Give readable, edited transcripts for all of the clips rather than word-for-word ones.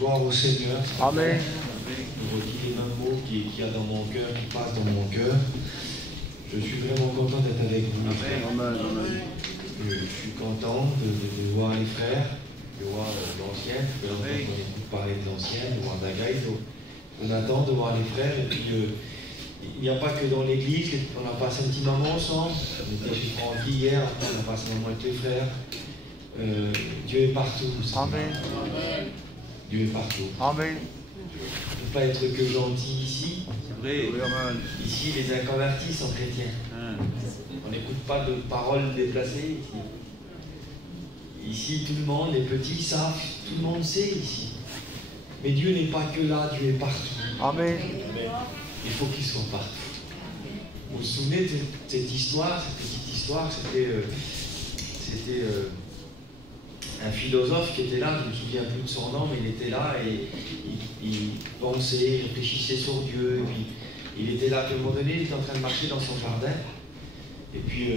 Gloire au Seigneur. Amen. Je redis les mêmes mots qu'il y a dans mon cœur, qui passent dans mon cœur. Je suis vraiment content d'être avec vous. Amen. Je suis content de voir les frères, de voir l'ancien. On écoute parler des anciens, de voir Dagaï, on attend de voir les frères. Et puis, il n'y a pas que dans l'église, on a passé un petit moment ensemble. On était chez Francky hier, on a passé un moment avec les frères. Dieu est partout. Amen. Dieu est partout. Amen. On ne peut pas être que gentil ici. C'est vrai. Ici, les inconvertis sont chrétiens. On n'écoute pas de paroles déplacées ici. Ici, tout le monde, les petits savent, tout le monde sait ici. Mais Dieu n'est pas que là, Dieu est partout. Amen. Il faut qu'il soit partout. Vous vous souvenez de cette histoire, cette petite histoire, c'était un philosophe qui était là, je ne me souviens plus de son nom, mais il était là et il pensait, il réfléchissait sur Dieu. Et puis, il était là, à un moment donné, il était en train de marcher dans son jardin. Et puis,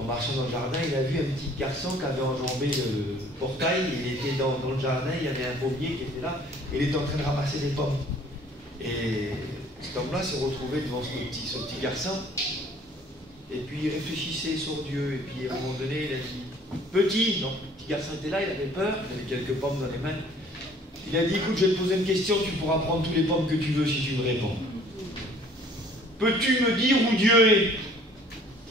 en marchant dans le jardin, il a vu un petit garçon qui avait enjambé le portail. Il était dans le jardin, il y avait un pommier qui était là. Et il était en train de ramasser des pommes. Et cet homme-là s'est retrouvé devant ce petit garçon. Et puis, il réfléchissait sur Dieu. Et puis, à un moment donné, il a dit « Petit !» Donc, le petit garçon était là, il avait peur. Il avait quelques pommes dans les mains. Il a dit « Écoute, je vais te poser une question. Tu pourras prendre tous les pommes que tu veux si tu me réponds. Peux-tu me dire où Dieu est ?»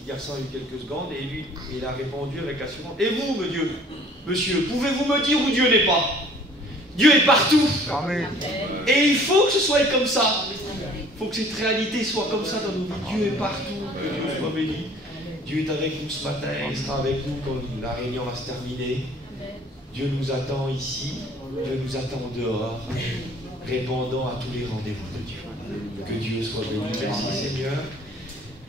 Le garçon a eu quelques secondes et lui, il a répondu avec assurance. Et vous, monsieur, pouvez-vous me dire où Dieu n'est pas? Dieu est partout. Amen. Et il faut que ce soit comme ça. Il faut que cette réalité soit comme ça dans nos vies. Dieu est partout. Que Dieu soit béni. Dieu est avec nous ce matin. Il sera avec nous quand la réunion va se terminer. Dieu nous attend ici. Dieu nous attend dehors. Répondant à tous les rendez-vous de Dieu. Que Dieu soit béni. Merci Seigneur.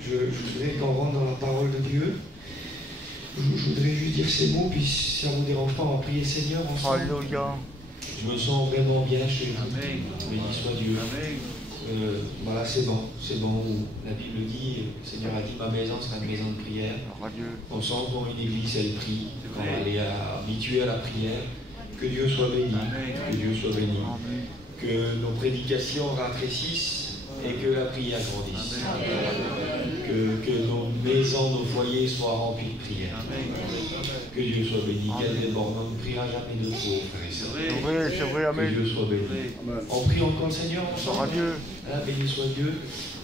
Je voudrais qu'on rentre dans la parole de Dieu. Je voudrais juste dire ces mots, puis si ça ne vous dérange pas, on va prier Seigneur ensemble. Alléluia. Je me sens vraiment bien chez vous. Amen. Béni soit Dieu. Amen. Voilà, c'est bon. La Bible dit, le Seigneur a dit, ma maison sera une maison de prière. Dieu. On sent dans une église, elle prie, quand elle est habituée à la prière. Que Dieu soit béni. Amen. Que Dieu soit béni. Amen. Que nos prédications rafraîchissent et que la prière grandisse. Que nos maisons, nos foyers soient remplis de prière. Que Dieu soit béni. Quel débordement, on ne priera jamais de trop, frère et sœurs. C'est vrai, Que Amen. Dieu soit béni. On prie encore le Seigneur ensemble. Dieu. Hein, béni soit Dieu.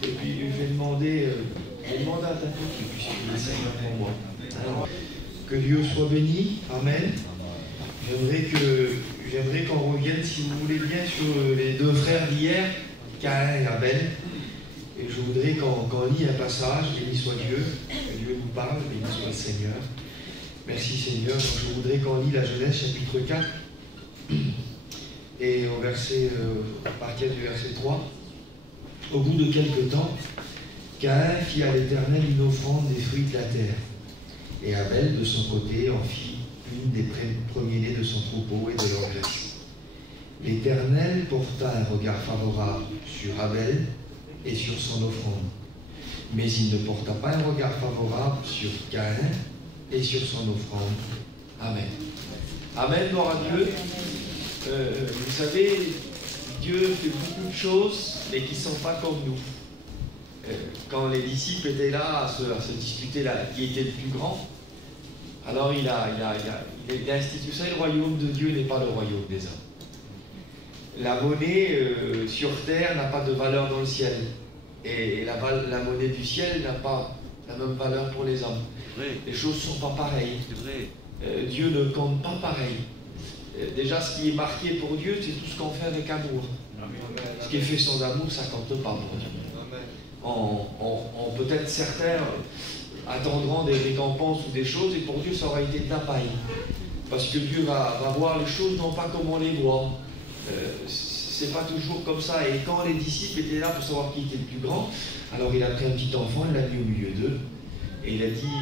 Et puis je vais demander à Tatou qui puisse prier le Seigneur pour moi. Hein. Que Dieu soit béni. Amen. J'aimerais qu'on revienne, si vous voulez bien, sur les deux frères d'hier, Caïn et Abel. Et je voudrais qu'on lit un passage, béni soit Dieu, que Dieu nous parle, béni soit le Seigneur. Merci Seigneur. Donc je voudrais qu'on lit la Genèse chapitre 4 et à partir du verset 3. Au bout de quelque temps, Caïn fit à l'Éternel une offrande des fruits de la terre. Et Abel, de son côté, en fit une des premiers-nés de son troupeau et de leur graisse. L'Éternel porta un regard favorable sur Abel et sur son offrande. Mais il ne porta pas un regard favorable sur Caïn et sur son offrande. Amen. Amen, gloire à Dieu. Vous savez, Dieu fait beaucoup de choses, mais qui ne sont pas comme nous. Quand les disciples étaient là à se disputer qui était le plus grand, alors il a institué. Vous savez, le royaume de Dieu n'est pas le royaume des hommes. La monnaie sur terre n'a pas de valeur dans le ciel. Et la monnaie du ciel n'a pas la même valeur pour les hommes. Les choses ne sont pas pareilles. Dieu ne compte pas pareil. Déjà, ce qui est marqué pour Dieu, c'est tout ce qu'on fait avec amour. Ce qui est fait sans amour, ça ne compte pas pour Dieu. Peut-être certains attendront des récompenses ou des choses, et pour Dieu, ça aura été de la paille. Parce que Dieu va voir les choses non pas comme on les voit. C'est pas toujours comme ça. Et quand les disciples étaient là pour savoir qui était le plus grand, alors il a pris un petit enfant, il l'a mis au milieu d'eux, et il a dit,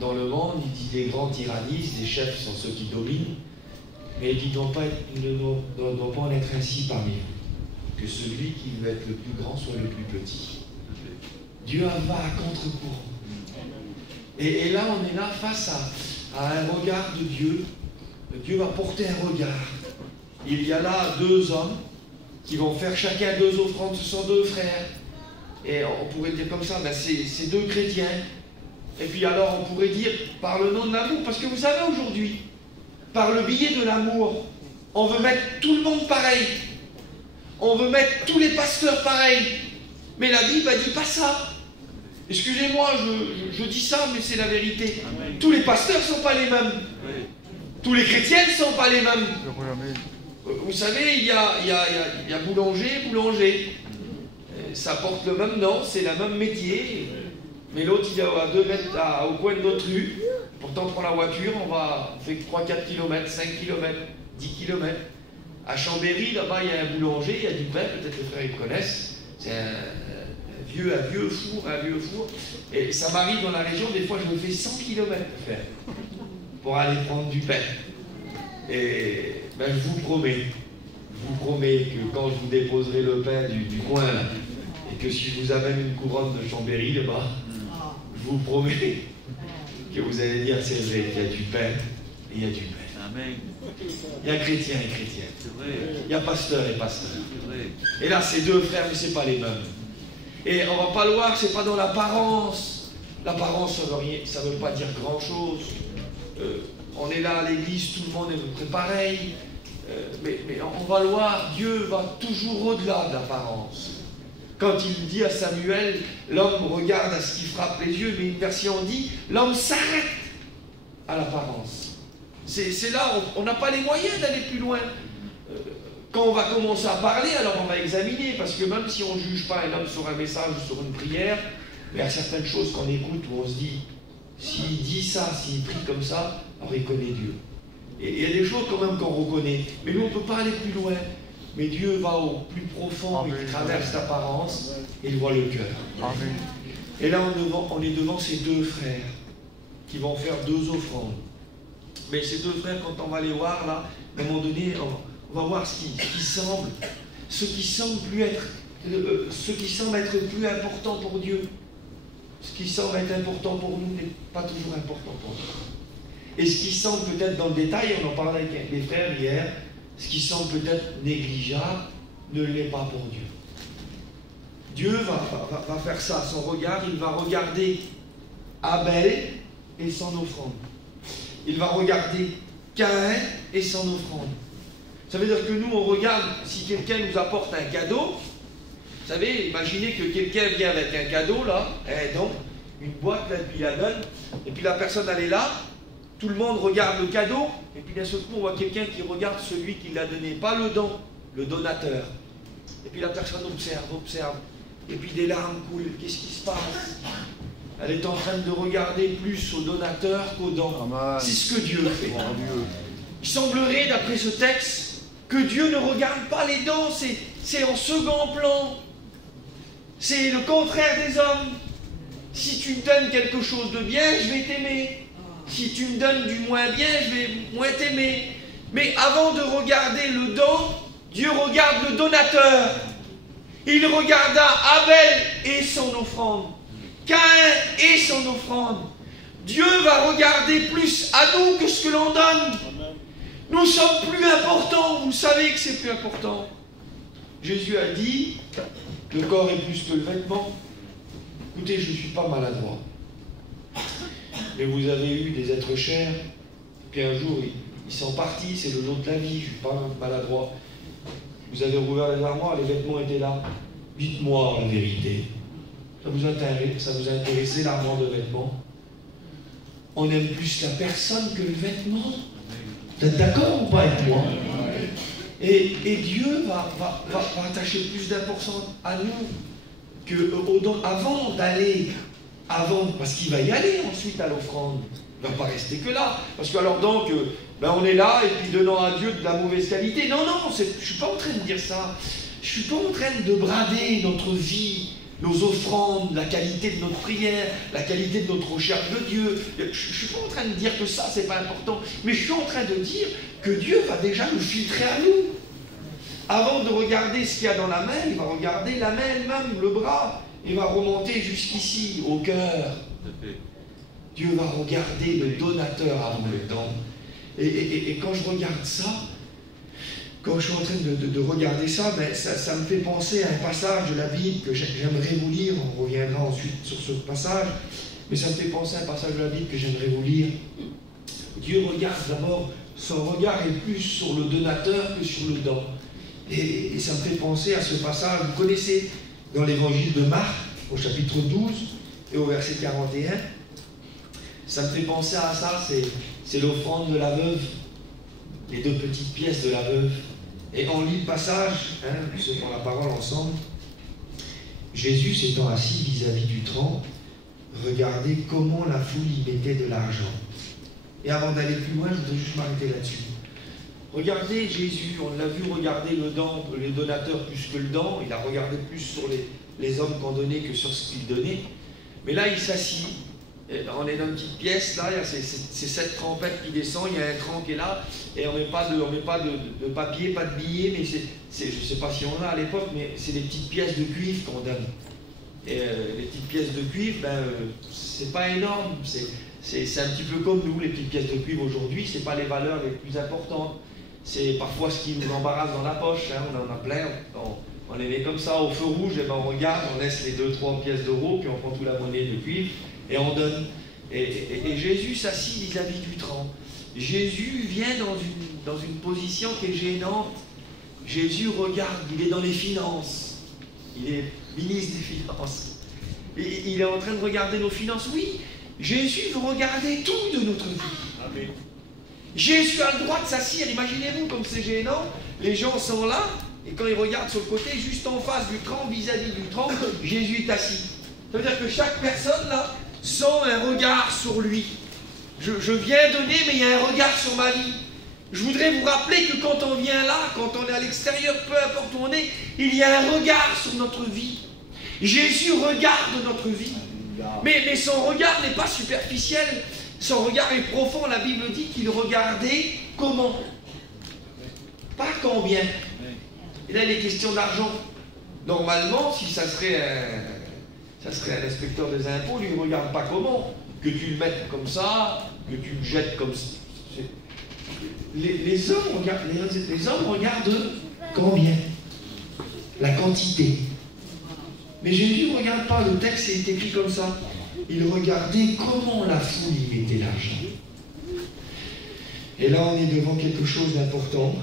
dans le monde, il dit, les grands tyrannisent, les chefs sont ceux qui dominent, mais il dit, ne doit pas en être ainsi parmi vous, que celui qui veut être le plus grand soit le plus petit. Dieu va à contre-courant. Et là, on est là face à un regard de Dieu. Dieu va porter un regard il y a là 2 hommes qui vont faire chacun 2 offrandes. Ce sont 2 frères. Et on pourrait dire comme ça, ben c'est 2 chrétiens. Et puis alors on pourrait dire par le nom de l'amour, parce que vous savez aujourd'hui, par le biais de l'amour, on veut mettre tout le monde pareil. On veut mettre tous les pasteurs pareils. Mais la Bible ne dit pas ça. Excusez-moi, je dis ça, mais c'est la vérité. Tous les pasteurs ne sont pas les mêmes. Tous les chrétiens ne sont pas les mêmes. Vous savez, il y a boulanger. Ça porte le même nom, c'est le même métier. Mais l'autre, il est à 2 mètres au coin de notre rue. Pourtant, on prend la voiture, on fait 3-4 km, 5 km, 10 km. À Chambéry, là-bas, il y a un boulanger, il y a du pain, peut-être les frères ils connaissent. C'est un vieux four. Et ça m'arrive dans la région, des fois, je me fais 100 km pour aller prendre du pain. Et ben, je vous promets que quand je vous déposerai le pain du coin, là, et que si je vous amène une couronne de Chambéry là-bas, je vous promets que vous allez dire c'est vrai, qu'il y a du pain et il y a du pain. Amen. Il y a chrétien et chrétien. Il y a pasteur et pasteur. Et là, c'est 2 frères, mais ce n'est pas les mêmes. Et on ne va pas le voir, ce n'est pas dans l'apparence. L'apparence, ça ne veut pas dire grand-chose. On est là à l'église, tout le monde est à peu près pareil. Mais on va le voir, Dieu va toujours au-delà de l'apparence. Quand il dit à Samuel, l'homme regarde à ce qui frappe les yeux, mais une version dit, l'homme s'arrête à l'apparence. C'est là, on n'a pas les moyens d'aller plus loin. Quand on va commencer à parler, alors on va examiner, parce que même si on ne juge pas un homme sur un message ou sur une prière, il y a certaines choses qu'on écoute où on se dit, s'il dit ça, s'il prie comme ça, alors il connaît Dieu. Et il y a des choses quand même qu'on reconnaît, mais nous on ne peut pas aller plus loin. Mais Dieu va au plus profond, il traverse l'apparence et il voit le cœur. Amen. Et là on est devant ces 2 frères qui vont faire 2 offrandes. Mais ces 2 frères, quand on va les voir là, à un moment donné, on va voir ce qui semble être plus important pour Dieu. Ce qui semble être important pour nous n'est pas toujours important pour nous. Et ce qui semble peut-être dans le détail, on en parlait avec les frères hier, ce qui semble peut-être négligeable ne l'est pas pour Dieu. Dieu va faire ça à son regard, il va regarder Abel et son offrande. Il va regarder Caïn et son offrande. Ça veut dire que nous, on regarde si quelqu'un nous apporte un cadeau. Vous savez, imaginez que quelqu'un vient avec un cadeau, là, donc, une boîte, là, puis il la donne, et puis la personne, elle est là, tout le monde regarde le cadeau, et puis d'un seul coup, on voit quelqu'un qui regarde celui qui l'a donné, pas le don, le donateur. Et puis la personne observe, et puis des larmes coulent. Qu'est-ce qui se passe? Elle est en train de regarder plus au donateur qu'au don. C'est ce que Dieu fait. Il semblerait, d'après ce texte, que Dieu ne regarde pas les dons, c'est en second plan. C'est le contraire des hommes. Si tu me donnes quelque chose de bien, je vais t'aimer. Si tu me donnes du moins bien, je vais moins t'aimer. Mais avant de regarder le don, Dieu regarde le donateur. Il regarda Abel et son offrande, Caïn et son offrande. Dieu va regarder plus à nous que ce que l'on donne. Nous sommes plus importants, vous savez que c'est plus important. Jésus a dit, le corps est plus que le vêtement. Écoutez, je ne suis pas maladroit. Mais vous avez eu des êtres chers, puis un jour, ils sont partis, c'est le lot de la vie, je ne suis pas maladroit. Vous avez rouvert les armoires, les vêtements étaient là. Dites-moi la vérité. Ça vous a intéressé l'armoire de vêtements? On aime plus la personne que le vêtement. Vous êtes d'accord ou pas avec moi? Et Dieu va attacher plus d'importance à nous que avant, parce qu'il va y aller ensuite à l'offrande. Il ne va pas rester que là. Parce que alors donc, on est là et puis donnant à Dieu de la mauvaise qualité. Non, je ne suis pas en train de dire ça. Je ne suis pas en train de brader notre vie, nos offrandes, la qualité de notre prière, la qualité de notre recherche de Dieu. Je ne suis pas en train de dire que ça, c'est pas important. Mais je suis en train de dire que Dieu va déjà nous filtrer à nous. Avant de regarder ce qu'il y a dans la main, il va regarder la main elle-même, le bras. Il va remonter jusqu'ici, au cœur. Dieu va regarder le donateur avant le don. Et quand je regarde ça, quand je suis en train de regarder ça, ben, ça me fait penser à un passage de la Bible que j'aimerais vous lire. On reviendra ensuite sur ce passage. Mais ça me fait penser à un passage de la Bible que j'aimerais vous lire. Dieu regarde d'abord, son regard est plus sur le donateur que sur le don. Et ça me fait penser à ce passage, vous connaissez, dans l'évangile de Marc, au chapitre 12 et au verset 41. Ça me fait penser à ça, c'est l'offrande de la veuve, les 2 petites pièces de la veuve. Et on lit le passage, ceux qui ont la parole ensemble. Jésus s'étant assis vis-à-vis du tronc, regardez comment la foule y mettait de l'argent. Et avant d'aller plus loin, je voudrais juste m'arrêter là-dessus. Regardez Jésus, on l'a vu regarder les donateurs plus que le don. Il a regardé plus sur les hommes qu'on donnait que sur ce qu'ils donnaient. Mais là, il s'assit. On est dans une petite pièce, là, il y a ces 7 trompettes qui descendent, il y a un tronc qui est là, et on ne met pas de papier, pas de billets, mais je ne sais pas si on a à l'époque, mais c'est des petites pièces de cuivre qu'on donne. Et les petites pièces de cuivre, c'est pas énorme, c'est un petit peu comme nous, les petites pièces de cuivre aujourd'hui, c'est pas les valeurs les plus importantes. C'est parfois ce qui nous embarrasse dans la poche, on en a plein, on les met comme ça au feu rouge, et on regarde, on laisse les 2-3 pièces d'euros, puis on prend toute la monnaie de cuivre, et on donne. Et Jésus s'assit vis-à-vis du tronc. Jésus vient dans une position qui est gênante. Jésus regarde, il est dans les finances. Il est ministre des Finances. Et il est en train de regarder nos finances. Oui, Jésus veut regarder tout de notre vie. Amen. Jésus a le droit de s'assire. Imaginez-vous comme c'est gênant. Les gens sont là, et quand ils regardent sur le côté, juste en face du tronc, vis-à-vis du tronc, Jésus est assis. Ça veut dire que chaque personne là sent un regard sur lui. Je viens donner, mais il y a un regard sur ma vie. Je voudrais vous rappeler que quand on vient là, quand on est à l'extérieur, peu importe où on est, il y a un regard sur notre vie. Jésus regarde notre vie. Mais son regard n'est pas superficiel. Son regard est profond. La Bible dit qu'il regardait comment? Pas combien. Et là, il est question d'argent. Normalement, si ça serait un inspecteur des impôts, lui, il ne regarde pas comment. Que tu le mettes comme ça, que tu le jettes comme ça. Les hommes regardent combien? La quantité. Mais Jésus ne regarde pas, le texte est écrit comme ça. Il regardait comment la foule y mettait l'argent. Et là, on est devant quelque chose d'important.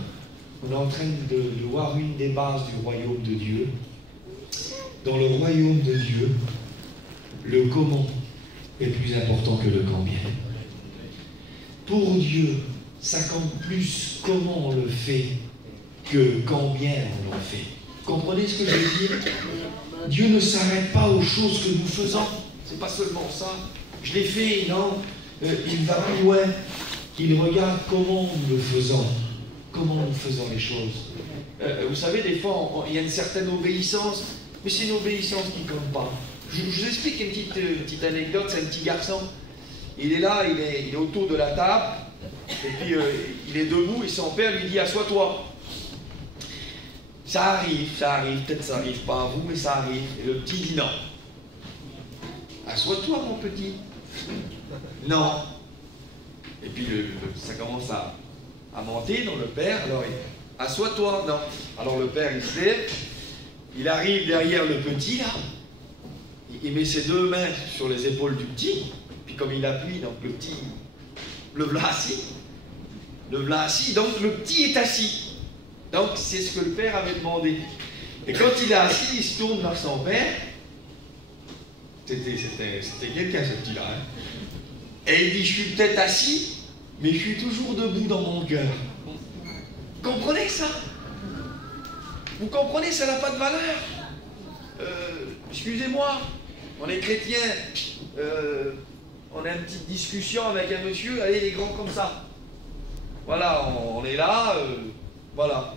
On est en train de voir une des bases du royaume de Dieu. Dans le royaume de Dieu, le comment est plus important que le combien. Pour Dieu, ça compte plus comment on le fait que combien on le fait. Comprenez ce que je veux dire? Dieu ne s'arrête pas aux choses que nous faisons. C'est pas seulement ça. Je l'ai fait, non. Il va plus loin. Il regarde comment nous le faisons. Comment nous faisons les choses. Vous savez, des fois, il y a une certaine obéissance, mais c'est une obéissance qui ne compte pas. Je vous explique une petite anecdote. C'est un petit garçon. Il est là, il est autour de la table, et puis il est debout, et son père lui dit « Assois-toi ». Ça arrive, peut-être ça n'arrive pas à vous, mais ça arrive. Et le petit dit non. Assois-toi, mon petit. Non. Et puis ça commence à monter dans le père. Alors, assois-toi, non. Alors le père, il se lève, il arrive derrière le petit, là. Il met ses 2 mains sur les épaules du petit. Puis comme il appuie, donc le petit, le voilà assis. Le voilà assis, donc le petit est assis. Donc, c'est ce que le père avait demandé. Et quand il est assis, il se tourne vers son père. C'était quelqu'un, ce petit-là. Hein. Et il dit, je suis peut-être assis, mais je suis toujours debout dans mon cœur. Comprenez ça? Vous comprenez, ça n'a pas de valeur. Excusez-moi, on est chrétien. On a une petite discussion avec un monsieur, allez, les grands comme ça. Voilà, on est là, voilà.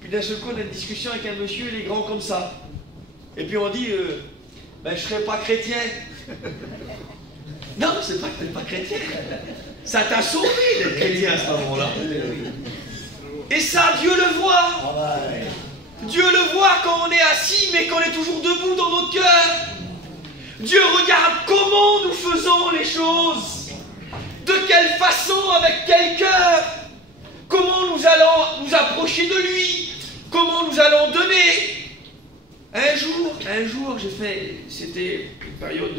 Puis d'un seul coup, on a une discussion avec un monsieur, il est grand comme ça. Et puis on dit, ben je ne serais pas chrétien. Non, c'est pas que tu n'es pas chrétien. Ça t'a sauvé d'être chrétien à ce moment-là. Et ça, Dieu le voit. Dieu le voit quand on est assis, mais qu'on est toujours debout dans notre cœur. Dieu regarde comment nous faisons les choses. De quelle façon, avec quel cœur. Comment nous allons nous approcher de lui. c'était une période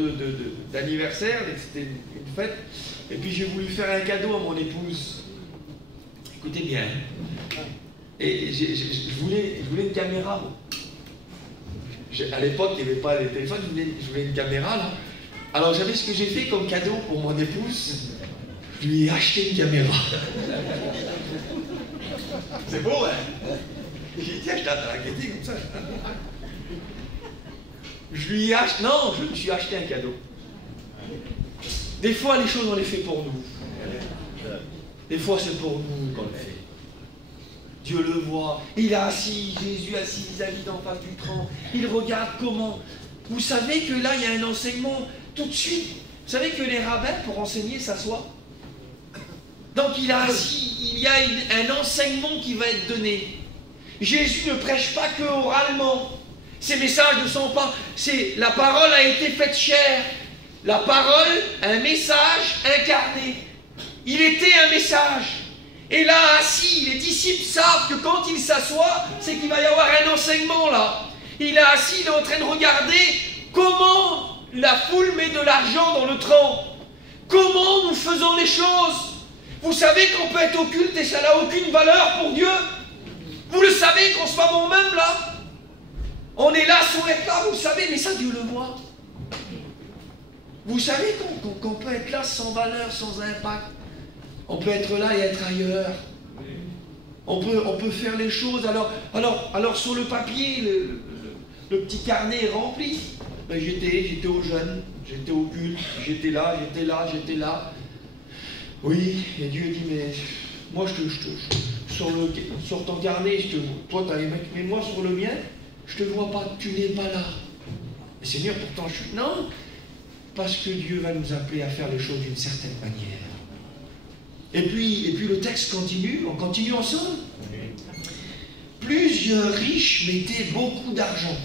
d'anniversaire, c'était une fête, et puis j'ai voulu faire un cadeau à mon épouse. Écoutez bien. Et je voulais une caméra. À l'époque, il n'y avait pas les téléphones, je voulais une caméra, là. Alors j'avais ce que j'ai fait comme cadeau pour mon épouse. Je lui ai acheté une caméra. C'est beau, hein? J'ai dit, tiens, je t'ai raquetté comme ça. Je lui ai acheté... Non, je me suis acheté un cadeau. Des fois, les choses, on les fait pour nous. Des fois, c'est pour nous qu'on le fait. Dieu le voit. Il est assis, Jésus assis vis-à-vis d'en face du trône. Il regarde comment. Vous savez que là, il y a un enseignement tout de suite. Vous savez que les rabbins, pour enseigner, s'assoient. Donc, il est assis. Il y a un enseignement qui va être donné. Jésus ne prêche pas que oralement. Ces messages ne sont pas... La parole a été faite chair. La parole, un message incarné. Il était un message. Et là, assis, les disciples savent que quand il s'assoit, c'est qu'il va y avoir un enseignement là. Il est assis, il est en train de regarder comment la foule met de l'argent dans le tronc. Comment nous faisons les choses. Vous savez qu'on peut être occulte et ça n'a aucune valeur pour Dieu. Vous le savez qu'on soit nous-mêmes là. On est là sans être là, vous le savez, mais ça Dieu le voit. Vous savez qu'on peut être là sans valeur, sans impact. On peut être là et être ailleurs. On peut faire les choses. Alors sur le papier, le petit carnet est rempli. Ben, j'étais au jeûne, j'étais au culte, j'étais là. Oui, et Dieu dit, mais moi sur ton carnet, toi t'as les mecs, mais moi sur le mien, je te vois pas, tu n'es pas là. Et Seigneur, pourtant je suis... Non, parce que Dieu va nous appeler à faire les choses d'une certaine manière. Et puis le texte continue, on continue ensemble. Plusieurs riches mettaient beaucoup d'argent.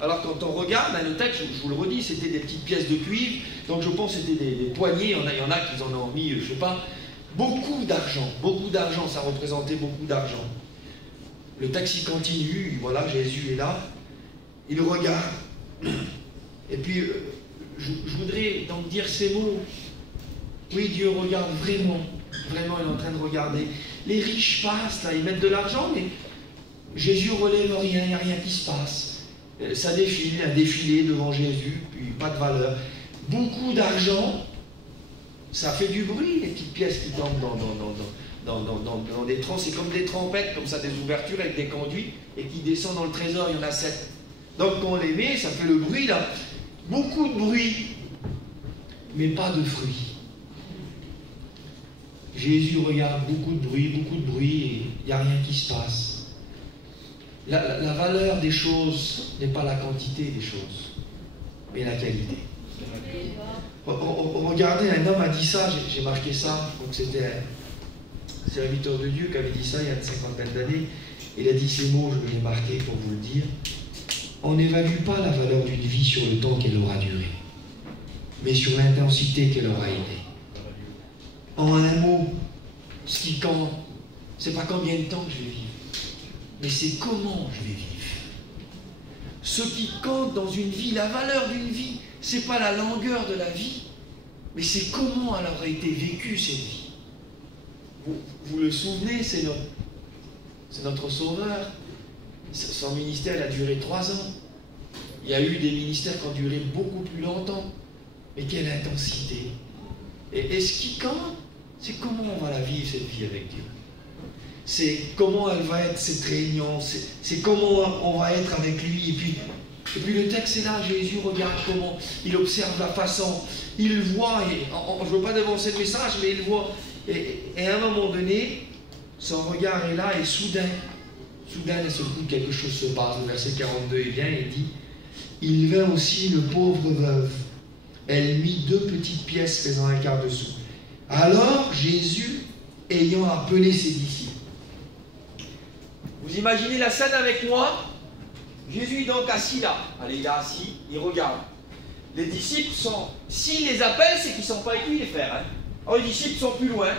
Alors quand on regarde, le texte, je vous le redis, c'était des petites pièces de cuivre, donc je pense que c'était des poignées, il y en a qui en ont mis, je sais pas, beaucoup d'argent, ça représentait beaucoup d'argent. Le texte il continue, voilà, Jésus est là, il regarde, et puis je voudrais donc dire ces mots. Oui, Dieu regarde vraiment, il est en train de regarder. Les riches passent, là, ils mettent de l'argent, mais Jésus relève rien, il n'y a rien qui se passe. Ça défile, un défilé devant Jésus, puis pas de valeur. Beaucoup d'argent, ça fait du bruit, les petites pièces qui tombent dans des troncs. C'est comme des trompettes, comme ça, des ouvertures avec des conduits, et qui descendent dans le trésor, il y en a 7. Donc quand on les met, ça fait le bruit, là. Beaucoup de bruit, mais pas de fruits. Jésus regarde beaucoup de bruit, et il n'y a rien qui se passe. La valeur des choses n'est pas la quantité des choses, mais la qualité. Regardez, un homme a dit ça, j'ai marqué ça, donc c'était un serviteur de Dieu qui avait dit ça il y a une cinquantaine d'années. Il a dit ces mots, je me l'ai marqué pour vous le dire. On n'évalue pas la valeur d'une vie sur le temps qu'elle aura duré, mais sur l'intensité qu'elle aura été. En un mot, ce qui compte, c'est pas combien de temps que je vais vivre, mais c'est comment je vais vivre. Ce qui compte dans une vie, la valeur d'une vie, c'est pas la longueur de la vie, mais c'est comment elle aura été vécue cette vie. Vous le souvenez, c'est notre Sauveur. Son ministère a duré 3 ans. Il y a eu des ministères qui ont duré beaucoup plus longtemps. Mais quelle intensité. Et ce qui compte, c'est comment on va la vivre, cette vie avec Dieu. C'est comment elle va être, cette réunion. C'est comment on va être avec lui. Et puis le texte est là, Jésus regarde comment il observe la façon. Il voit, et je ne veux pas dévancer le message, mais il voit. Et à un moment donné, son regard est là et soudain, d'un seul coup, quelque chose se passe. Le verset 42 est bien, il dit « Il vint aussi une pauvre veuve. Elle mit 2 petites pièces faisant un quart de sou. Alors Jésus, ayant appelé ses disciples. » Vous imaginez la scène avec moi? Jésus est donc assis là. Allez, il est assis, il regarde. Les disciples sont... S'il les appelle, c'est qu'ils ne sont pas avec lui, les frères. Hein. Alors les disciples sont plus loin.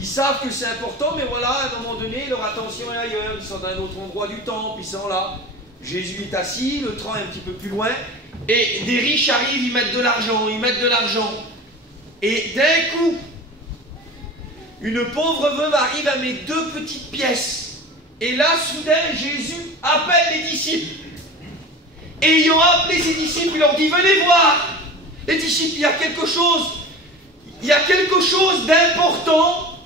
Ils savent que c'est important, mais voilà, à un moment donné, leur attention est ailleurs. Ils sont dans un autre endroit du temple, ils sont là. Jésus est assis, le train est un petit peu plus loin, et des riches arrivent, ils mettent de l'argent, Et d'un coup, une pauvre veuve arrive à mes 2 petites pièces. Et là, soudain, Jésus appelle les disciples. Et ayant appelé ses disciples, il leur dit, venez voir. Les disciples, il y a quelque chose d'important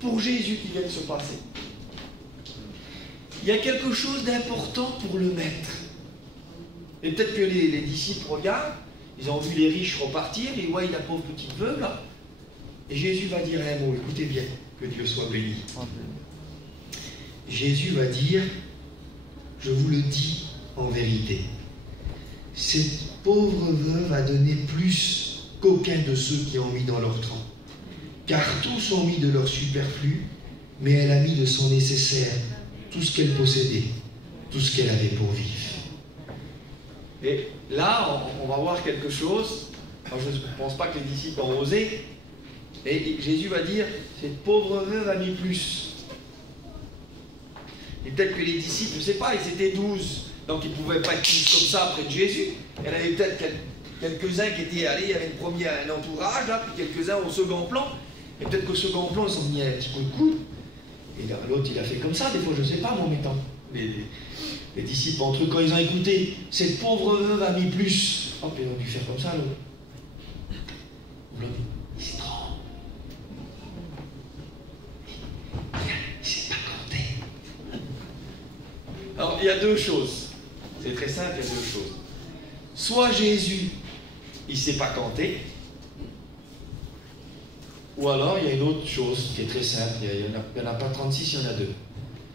pour Jésus qui vient de se passer. Il y a quelque chose d'important pour le maître. Et peut-être que les disciples regardent, ils ont vu les riches repartir, et ouais, la pauvre petite veuve là. Et Jésus va dire un mot, écoutez bien, que Dieu soit béni. Jésus va dire, je vous le dis en vérité, cette pauvre veuve a donné plus qu'aucun de ceux qui ont mis dans leur tronc. Car tous ont mis de leur superflu, mais elle a mis de son nécessaire, tout ce qu'elle possédait, tout ce qu'elle avait pour vivre. Et là, on va voir quelque chose. Alors, je ne pense pas que les disciples ont osé. Et Jésus va dire, cette pauvre veuve a mis plus. Et peut-être que les disciples, je ne sais pas, ils étaient 12, donc ils ne pouvaient pas être tous comme ça près de Jésus. Il y en avait peut-être quelques-uns qui étaient allés, il y avait un entourage, là, puis quelques-uns au second plan. Et peut-être qu'au second plan, ils ont mis un petit coup de coude. Et l'autre, il a fait comme ça, des fois, je ne sais pas, moi, mettant. Les disciples, entre eux, quand ils ont écouté, cette pauvre veuve a mis plus. Hop, ils ont dû faire comme ça, l'autre. Il se trompe. Il s'est pas compté. Alors, il y a 2 choses. C'est très simple, il y a 2 choses. Soit Jésus, il ne s'est pas compté. Ou alors, il y a une autre chose qui est très simple. Il n'y en a pas 36, il y en a 2.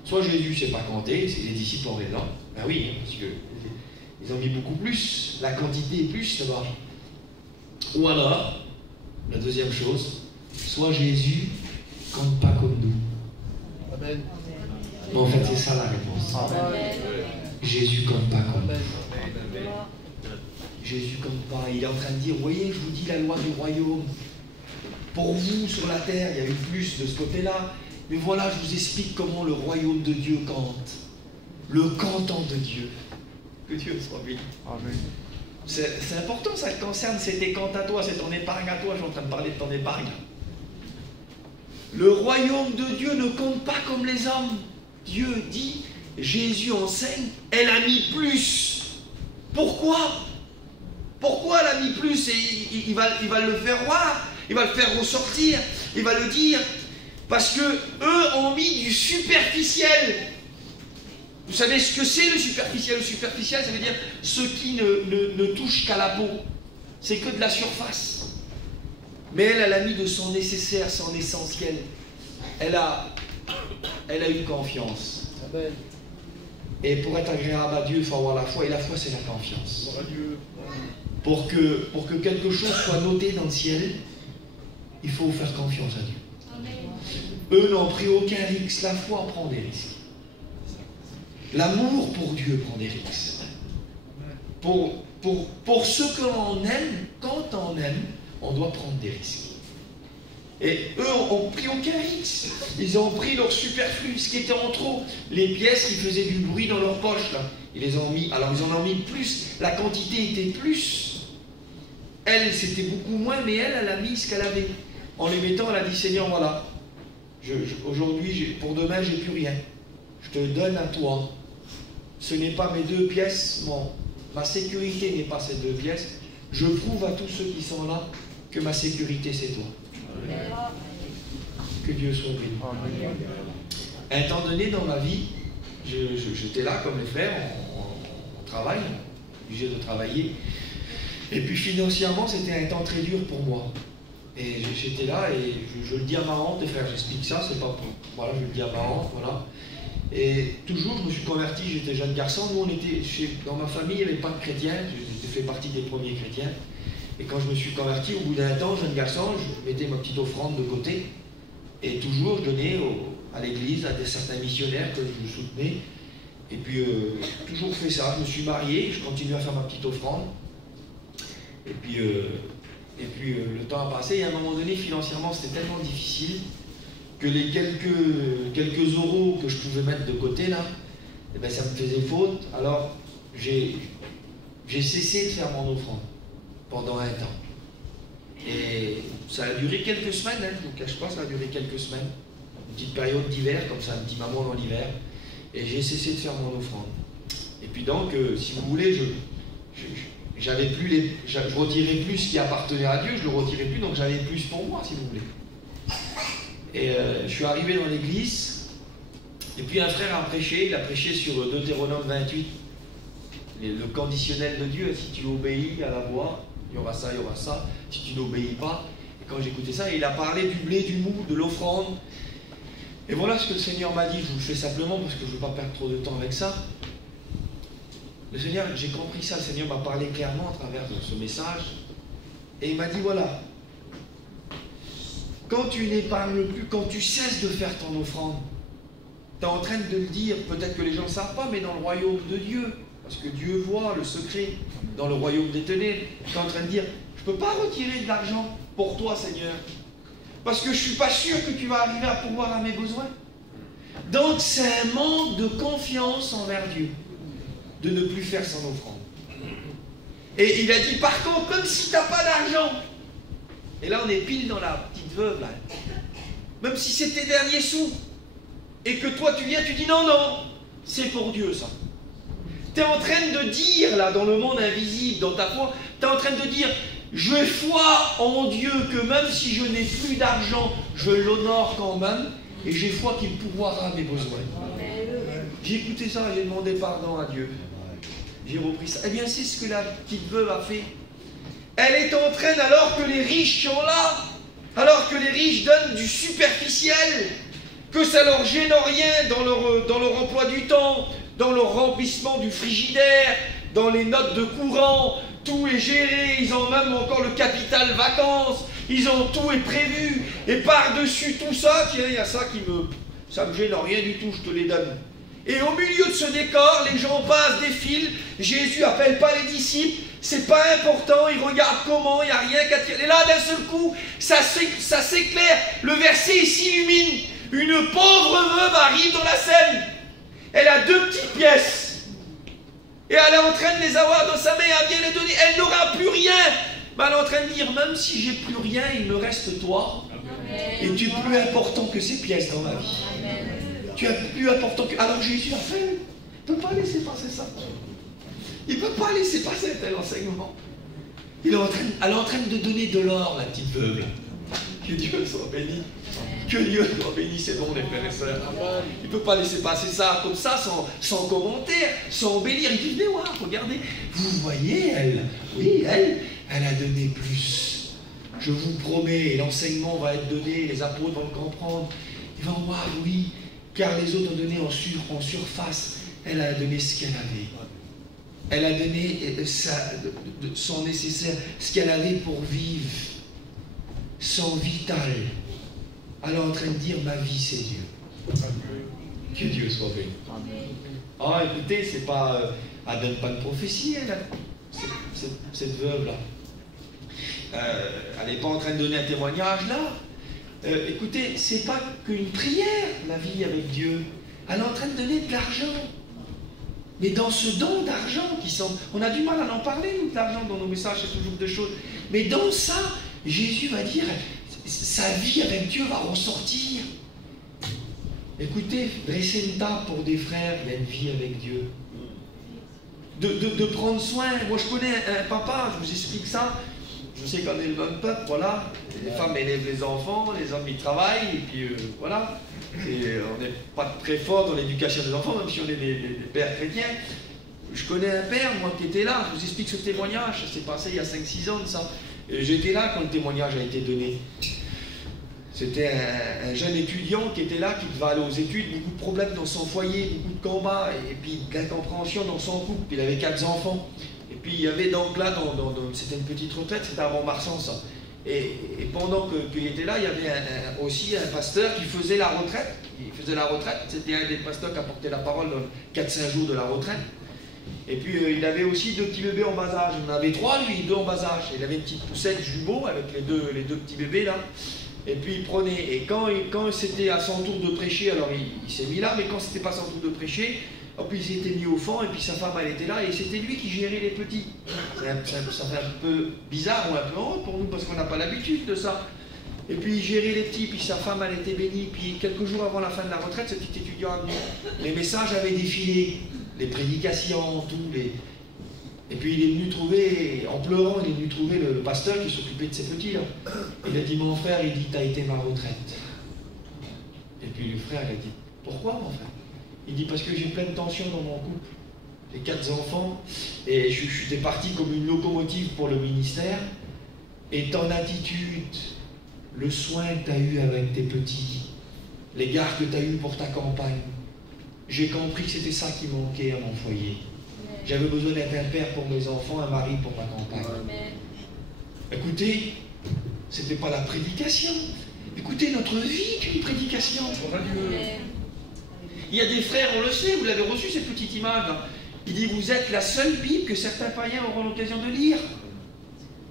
Soit Jésus ne s'est pas compté, les disciples ont raison. Ben oui, parce qu'ils ont mis beaucoup plus. La quantité est plus là-bas. Ou alors, la deuxième chose, soit Jésus ne compte pas comme nous. Amen. Mais en fait, c'est ça la réponse. Amen. Jésus ne compte pas comme nous. Jésus ne compte pas. Il est en train de dire, vous voyez, je vous dis la loi du royaume. Pour vous, sur la terre, il y a eu plus de ce côté-là. Mais voilà, je vous explique comment le royaume de Dieu compte. Le canton de Dieu. Que Dieu soit béni. Amen. C'est important, ça te concerne, c'est tes comptes à toi, c'est ton épargne à toi. Je suis en train de parler de ton épargne. Le royaume de Dieu ne compte pas comme les hommes. Dieu dit, Jésus enseigne, elle a mis plus. Pourquoi? Pourquoi elle a mis plus? Et il va le faire voir, il va le faire ressortir, il va le dire. Parce que eux ont mis du superficiel. Vous savez ce que c'est le superficiel? Le superficiel, ça veut dire ce qui ne touche qu'à la peau. C'est que de la surface. Mais elle a mis de son nécessaire, son essentiel. Elle a eu confiance. Amen. Et pour être agréable à Dieu, il faut avoir la foi. Et la foi, c'est la confiance. Pour que quelque chose soit noté dans le ciel, il faut faire confiance à Dieu. Eux n'ont pris aucun risque. La foi prend des risques. L'amour pour Dieu prend des risques. Pour ce que l'on aime, quand on aime, on doit prendre des risques. Et eux n'ont pris aucun risque. Ils ont pris leur superflu, ce qui était en trop. Les pièces qui faisaient du bruit dans leur poche, là. Ils les ont mis. Alors ils en ont mis plus. La quantité était plus. Elle, c'était beaucoup moins, mais elle a mis ce qu'elle avait. En les mettant, elle a dit, Seigneur, voilà. Aujourd'hui, pour demain, j'ai plus rien. Je te donne à toi. Ce n'est pas mes 2 pièces. Ma sécurité n'est pas ces 2 pièces. Je prouve à tous ceux qui sont là que ma sécurité, c'est toi. Amen. Que Dieu soit béni. Amen. Un temps donné dans ma vie, j'étais là comme les frères, on travaille, on est obligé de travailler. Et puis financièrement, c'était un temps très dur pour moi. Et j'étais là et je le dis à ma honte, les frères, j'explique ça, c'est pas pour. Voilà, je le dis à ma honte, voilà. Et toujours, je me suis converti, j'étais jeune garçon. Nous, dans ma famille, il n'y avait pas de chrétiens, j'ai fait partie des premiers chrétiens. Et quand je me suis converti, au bout d'un temps, jeune garçon, je mettais ma petite offrande de côté. Et toujours, je donnais à l'église, à certains missionnaires que je soutenais. Et puis, toujours fait ça. Je me suis marié, je continue à faire ma petite offrande. Et puis, le temps a passé. Et à un moment donné, financièrement, c'était tellement difficile que les quelques euros que je pouvais mettre de côté, là, eh ben, ça me faisait faute. Alors, j'ai cessé de faire mon offrande pendant un temps. Et ça a duré quelques semaines, hein, je ne vous cache pas, ça a duré quelques semaines. Une petite période d'hiver, comme ça, un petit moment dans l'hiver. Et j'ai cessé de faire mon offrande. Et puis donc, si vous voulez, je retirais plus ce qui appartenait à Dieu, je le retirais plus, donc j'avais plus pour moi, si vous voulez. Et je suis arrivé dans l'église, et puis un frère a prêché, il a prêché sur Deutéronome 28, le conditionnel de Dieu. Si tu obéis à la voix, il y aura ça, il y aura ça. Si tu n'obéis pas, et quand j'écoutais ça, il a parlé du blé, du mou, de l'offrande. Et voilà ce que le Seigneur m'a dit. Je vous le fais simplement parce que je ne veux pas perdre trop de temps avec ça. Le Seigneur, j'ai compris ça. Le Seigneur m'a parlé clairement à travers ce message. Et il m'a dit, voilà, quand tu n'épargnes plus, quand tu cesses de faire ton offrande, tu es en train de le dire, peut-être que les gens ne savent pas, mais dans le royaume de Dieu, parce que Dieu voit le secret dans le royaume des ténèbres, tu es en train de dire, je ne peux pas retirer de l'argent pour toi, Seigneur, parce que je ne suis pas sûr que tu vas arriver à pourvoir à mes besoins. Donc c'est un manque de confiance envers Dieu, de ne plus faire son offrande. Et il a dit, par contre, même si tu n'as pas d'argent, et là on est pile dans la petite veuve, là, même si c'est tes derniers sous, et que toi tu viens, tu dis non, non, c'est pour Dieu ça. Tu es en train de dire, là, dans le monde invisible, dans ta foi, tu es en train de dire, je foi en Dieu que même si je n'ai plus d'argent, je l'honore quand même, et j'ai foi qu'il pourvoira mes besoins. J'ai écouté ça, j'ai demandé pardon à Dieu. J'ai repris ça. Eh bien, c'est ce que la petite veuve a fait. Elle est en train, alors que les riches sont là, alors que les riches donnent du superficiel, que ça leur gêne rien dans leur emploi du temps, dans leur remplissement du frigidaire, dans les notes de courant, tout est géré, ils ont même encore le capital vacances, ils ont tout est prévu, et par-dessus tout ça, tiens, il y a ça ça me gêne rien du tout, je te les donne. Et au milieu de ce décor, les gens passent, défilent, Jésus appelle pas les disciples, c'est pas important, ils regardent comment, il n'y a rien qu'à tirer. Et là, d'un seul coup, ça s'éclaire, le verset s'illumine, une pauvre veuve arrive dans la scène, elle a 2 petites pièces. Et elle est en train de les avoir dans sa main, elle vient les donner, elle n'aura plus rien. Mais elle est en train de dire, même si j'ai plus rien, il me reste toi. Amen. Et tu es plus important que ces pièces dans ma vie. Amen. Tu es plus important que... Alors Jésus a fait, il ne peut pas laisser passer ça. Il ne peut pas laisser passer tel enseignement. Elle est en train de donner de l'or, la petite veuve. Que Dieu soit béni. Que Dieu soit béni, c'est bon les frères et sœurs. Il ne peut pas laisser passer ça comme ça, sans commentaire, sans embellir. Il dit, venez voir, regardez. Vous voyez, elle, oui, elle a donné plus. Je vous promets, et l'enseignement va être donné, les apôtres vont le comprendre. Ils vont voir, oui, car les autres ont donné en surface. Elle a donné ce qu'elle avait. Elle a donné son nécessaire, ce qu'elle avait pour vivre. Son vital. Elle est en train de dire, ma vie c'est Dieu. Que Dieu soit béni. Ah, écoutez, c'est pas... elle donne pas de prophétie, cette veuve-là. Elle n'est pas en train de donner un témoignage, là. Écoutez, c'est pas qu'une prière, la vie avec Dieu. Elle est en train de donner de l'argent. Mais dans ce don d'argent qui sont... On a du mal à en parler, nous, de l'argent, dans nos messages, c'est toujours deux choses. Mais dans ça, Jésus va dire, sa vie avec Dieu va ressortir. Écoutez, dressez une table pour des frères, il y a une vie avec Dieu. De prendre soin. Moi, je connais un papa, je vous explique ça. Je sais qu'on est le même peuple, voilà. Les femmes élèvent les enfants, les hommes, ils travaillent, et puis voilà. Et on n'est pas très fort dans l'éducation des enfants, même si on est des pères chrétiens. Je connais un père, moi, qui était là. Je vous explique ce témoignage. Ça s'est passé il y a 5-6 ans de ça. J'étais là quand le témoignage a été donné. C'était un jeune étudiant qui était là, qui devait aller aux études, beaucoup de problèmes dans son foyer, beaucoup de combats, et puis de l'incompréhension dans son couple. Il avait 4 enfants. Et puis il y avait donc là, c'était une petite retraite, c'était à Mont-Marsan ça. Et pendant qu'il était là, il y avait aussi un pasteur qui faisait la retraite. Il faisait la retraite, c'était un des pasteurs qui apportait la parole dans 4-5 jours de la retraite. Et puis il avait aussi 2 petits bébés en bas âge. Il en avait 3 lui, 2 en bas âge. Il avait une petite poussette jumeau avec les deux petits bébés là. Et puis il prenait, et quand c'était à son tour de prêcher, alors il s'est mis là, mais quand c'était pas son tour de prêcher, hop, il s'était mis au fond, et puis sa femme, elle était là, et c'était lui qui gérait les petits. Ça fait un peu bizarre ou un peu honte pour nous, parce qu'on n'a pas l'habitude de ça. Et puis il gérait les petits, puis sa femme, elle était bénie, puis quelques jours avant la fin de la retraite, cet étudiant a venu. Les messages avaient défilé, les prédications, tout, Et puis il est venu trouver, en pleurant, il est venu trouver le pasteur qui s'occupait de ses petits, là. Il a dit, mon frère, il dit, t'as été ma retraite. Et puis le frère, il a dit, pourquoi, mon frère? Il dit, parce que j'ai plein de tensions dans mon couple. J'ai 4 enfants, et j'étais parti comme une locomotive pour le ministère, et ton attitude, le soin que tu as eu avec tes petits, l'égard que tu as eu pour ta campagne, j'ai compris que c'était ça qui manquait à mon foyer. J'avais besoin d'être un père pour mes enfants, un mari pour ma campagne. Écoutez, c'était pas la prédication. Écoutez, notre vie est une prédication. Il y a des frères, on le sait, vous l'avez reçu cette petite image là. Il dit, vous êtes la seule Bible que certains païens auront l'occasion de lire.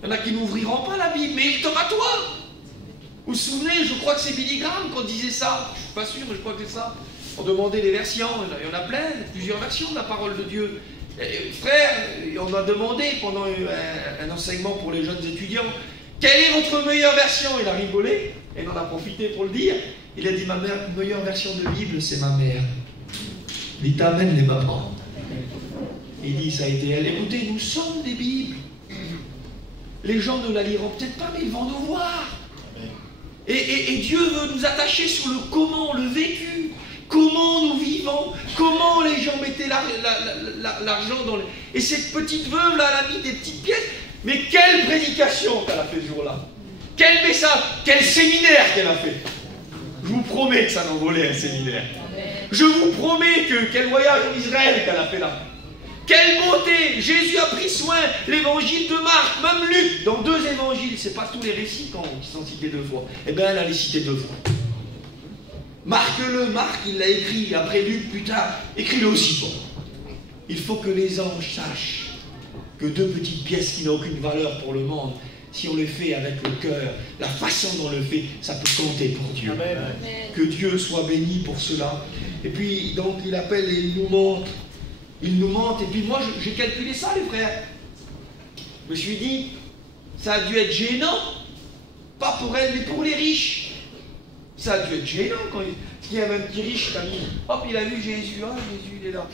Il y en a qui n'ouvriront pas la Bible, mais il t'aura toi. Vous vous souvenez, je crois que c'est Billy Graham qu'on disait ça. Je ne suis pas sûr, mais je crois que c'est ça. On demandait les versions, il y en a plein, plusieurs versions de la parole de Dieu. Et, frère, on a demandé pendant un enseignement pour les jeunes étudiants, quelle est votre meilleure version? Il a rigolé, et on en a profité pour le dire. Il a dit, ma meilleure version de Bible, c'est ma mère. Il dit, t'amènes les mamans. Il dit, ça a été elle. Écoutez, nous sommes des Bibles. Les gens ne la liront peut-être pas, mais ils vont nous voir. Et Dieu veut nous attacher sur le comment, le vécu. Comment nous vivons, comment les gens mettaient l'argent dans les... Et cette petite veuve là, elle a mis des petites pièces. Mais quelle prédication qu'elle a fait ce jour-là. Quel message, quel séminaire qu'elle a fait. Je vous promets que ça n'envolait un séminaire. Je vous promets quel voyage en Israël qu'elle a fait là. Quelle beauté! Jésus a pris soin, l'évangile de Marc, même Luc, dans 2 évangiles, c'est pas tous les récits qui sont cités 2 fois. Eh bien, elle a les cités 2 fois. Marc, il l'a écrit, après Luc, plus tard, écris-le aussi. Bon. Il faut que les anges sachent que 2 petites pièces qui n'ont aucune valeur pour le monde, si on les fait avec le cœur, la façon dont on le fait, ça peut compter pour Dieu. Amen. Que Dieu soit béni pour cela. Et puis, donc, il appelle et il nous montre. Il nous montre, et puis moi j'ai calculé ça, les frères. Je me suis dit, ça a dû être gênant, pas pour elle, mais pour les riches. Ça a dû être gênant quand il y avait un petit riche qui a mis, hop, il a vu Jésus, ah, Jésus, il est là.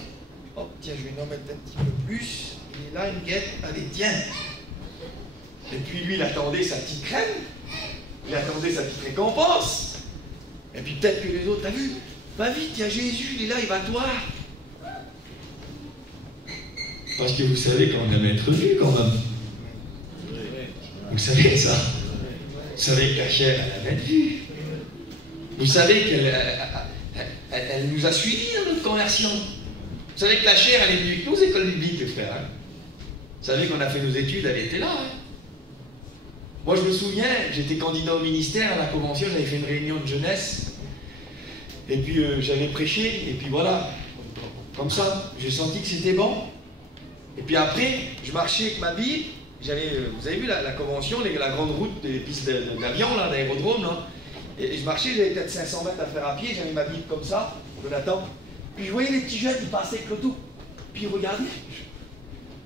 Hop, tiens, je vais en mettre un petit peu plus. Il est là, une guette, allez, tiens. Et puis lui, il attendait sa petite crème, il attendait sa petite récompense. Et puis peut-être que les autres, t'as vu, va vite, il y a Jésus, il est là, il va te voir. Parce que vous savez qu'on aime être vu quand même. Vous savez ça. Vous savez que la chair, elle aime être vue. Vous savez qu'elle elle nous a suivis dans notre conversion. Vous savez que la chair, elle est venue avec nous aux écoles bibliques, les frères. Hein. Vous savez qu'on a fait nos études, elle était là. Hein. Moi, je me souviens, j'étais candidat au ministère à la convention, j'avais fait une réunion de jeunesse. Et puis, j'avais prêché, et puis voilà. Comme ça, j'ai senti que c'était bon. Et puis après, je marchais avec ma Bible, vous avez vu la convention, la grande route des pistes d'avion, d'aérodrome, là. Et je marchais, j'avais peut-être 500 mètres à faire à pied, j'avais ma Bible comme ça, Jonathan. Puis je voyais les petits jeunes, ils passaient avec l'auto. Puis ils regardaient.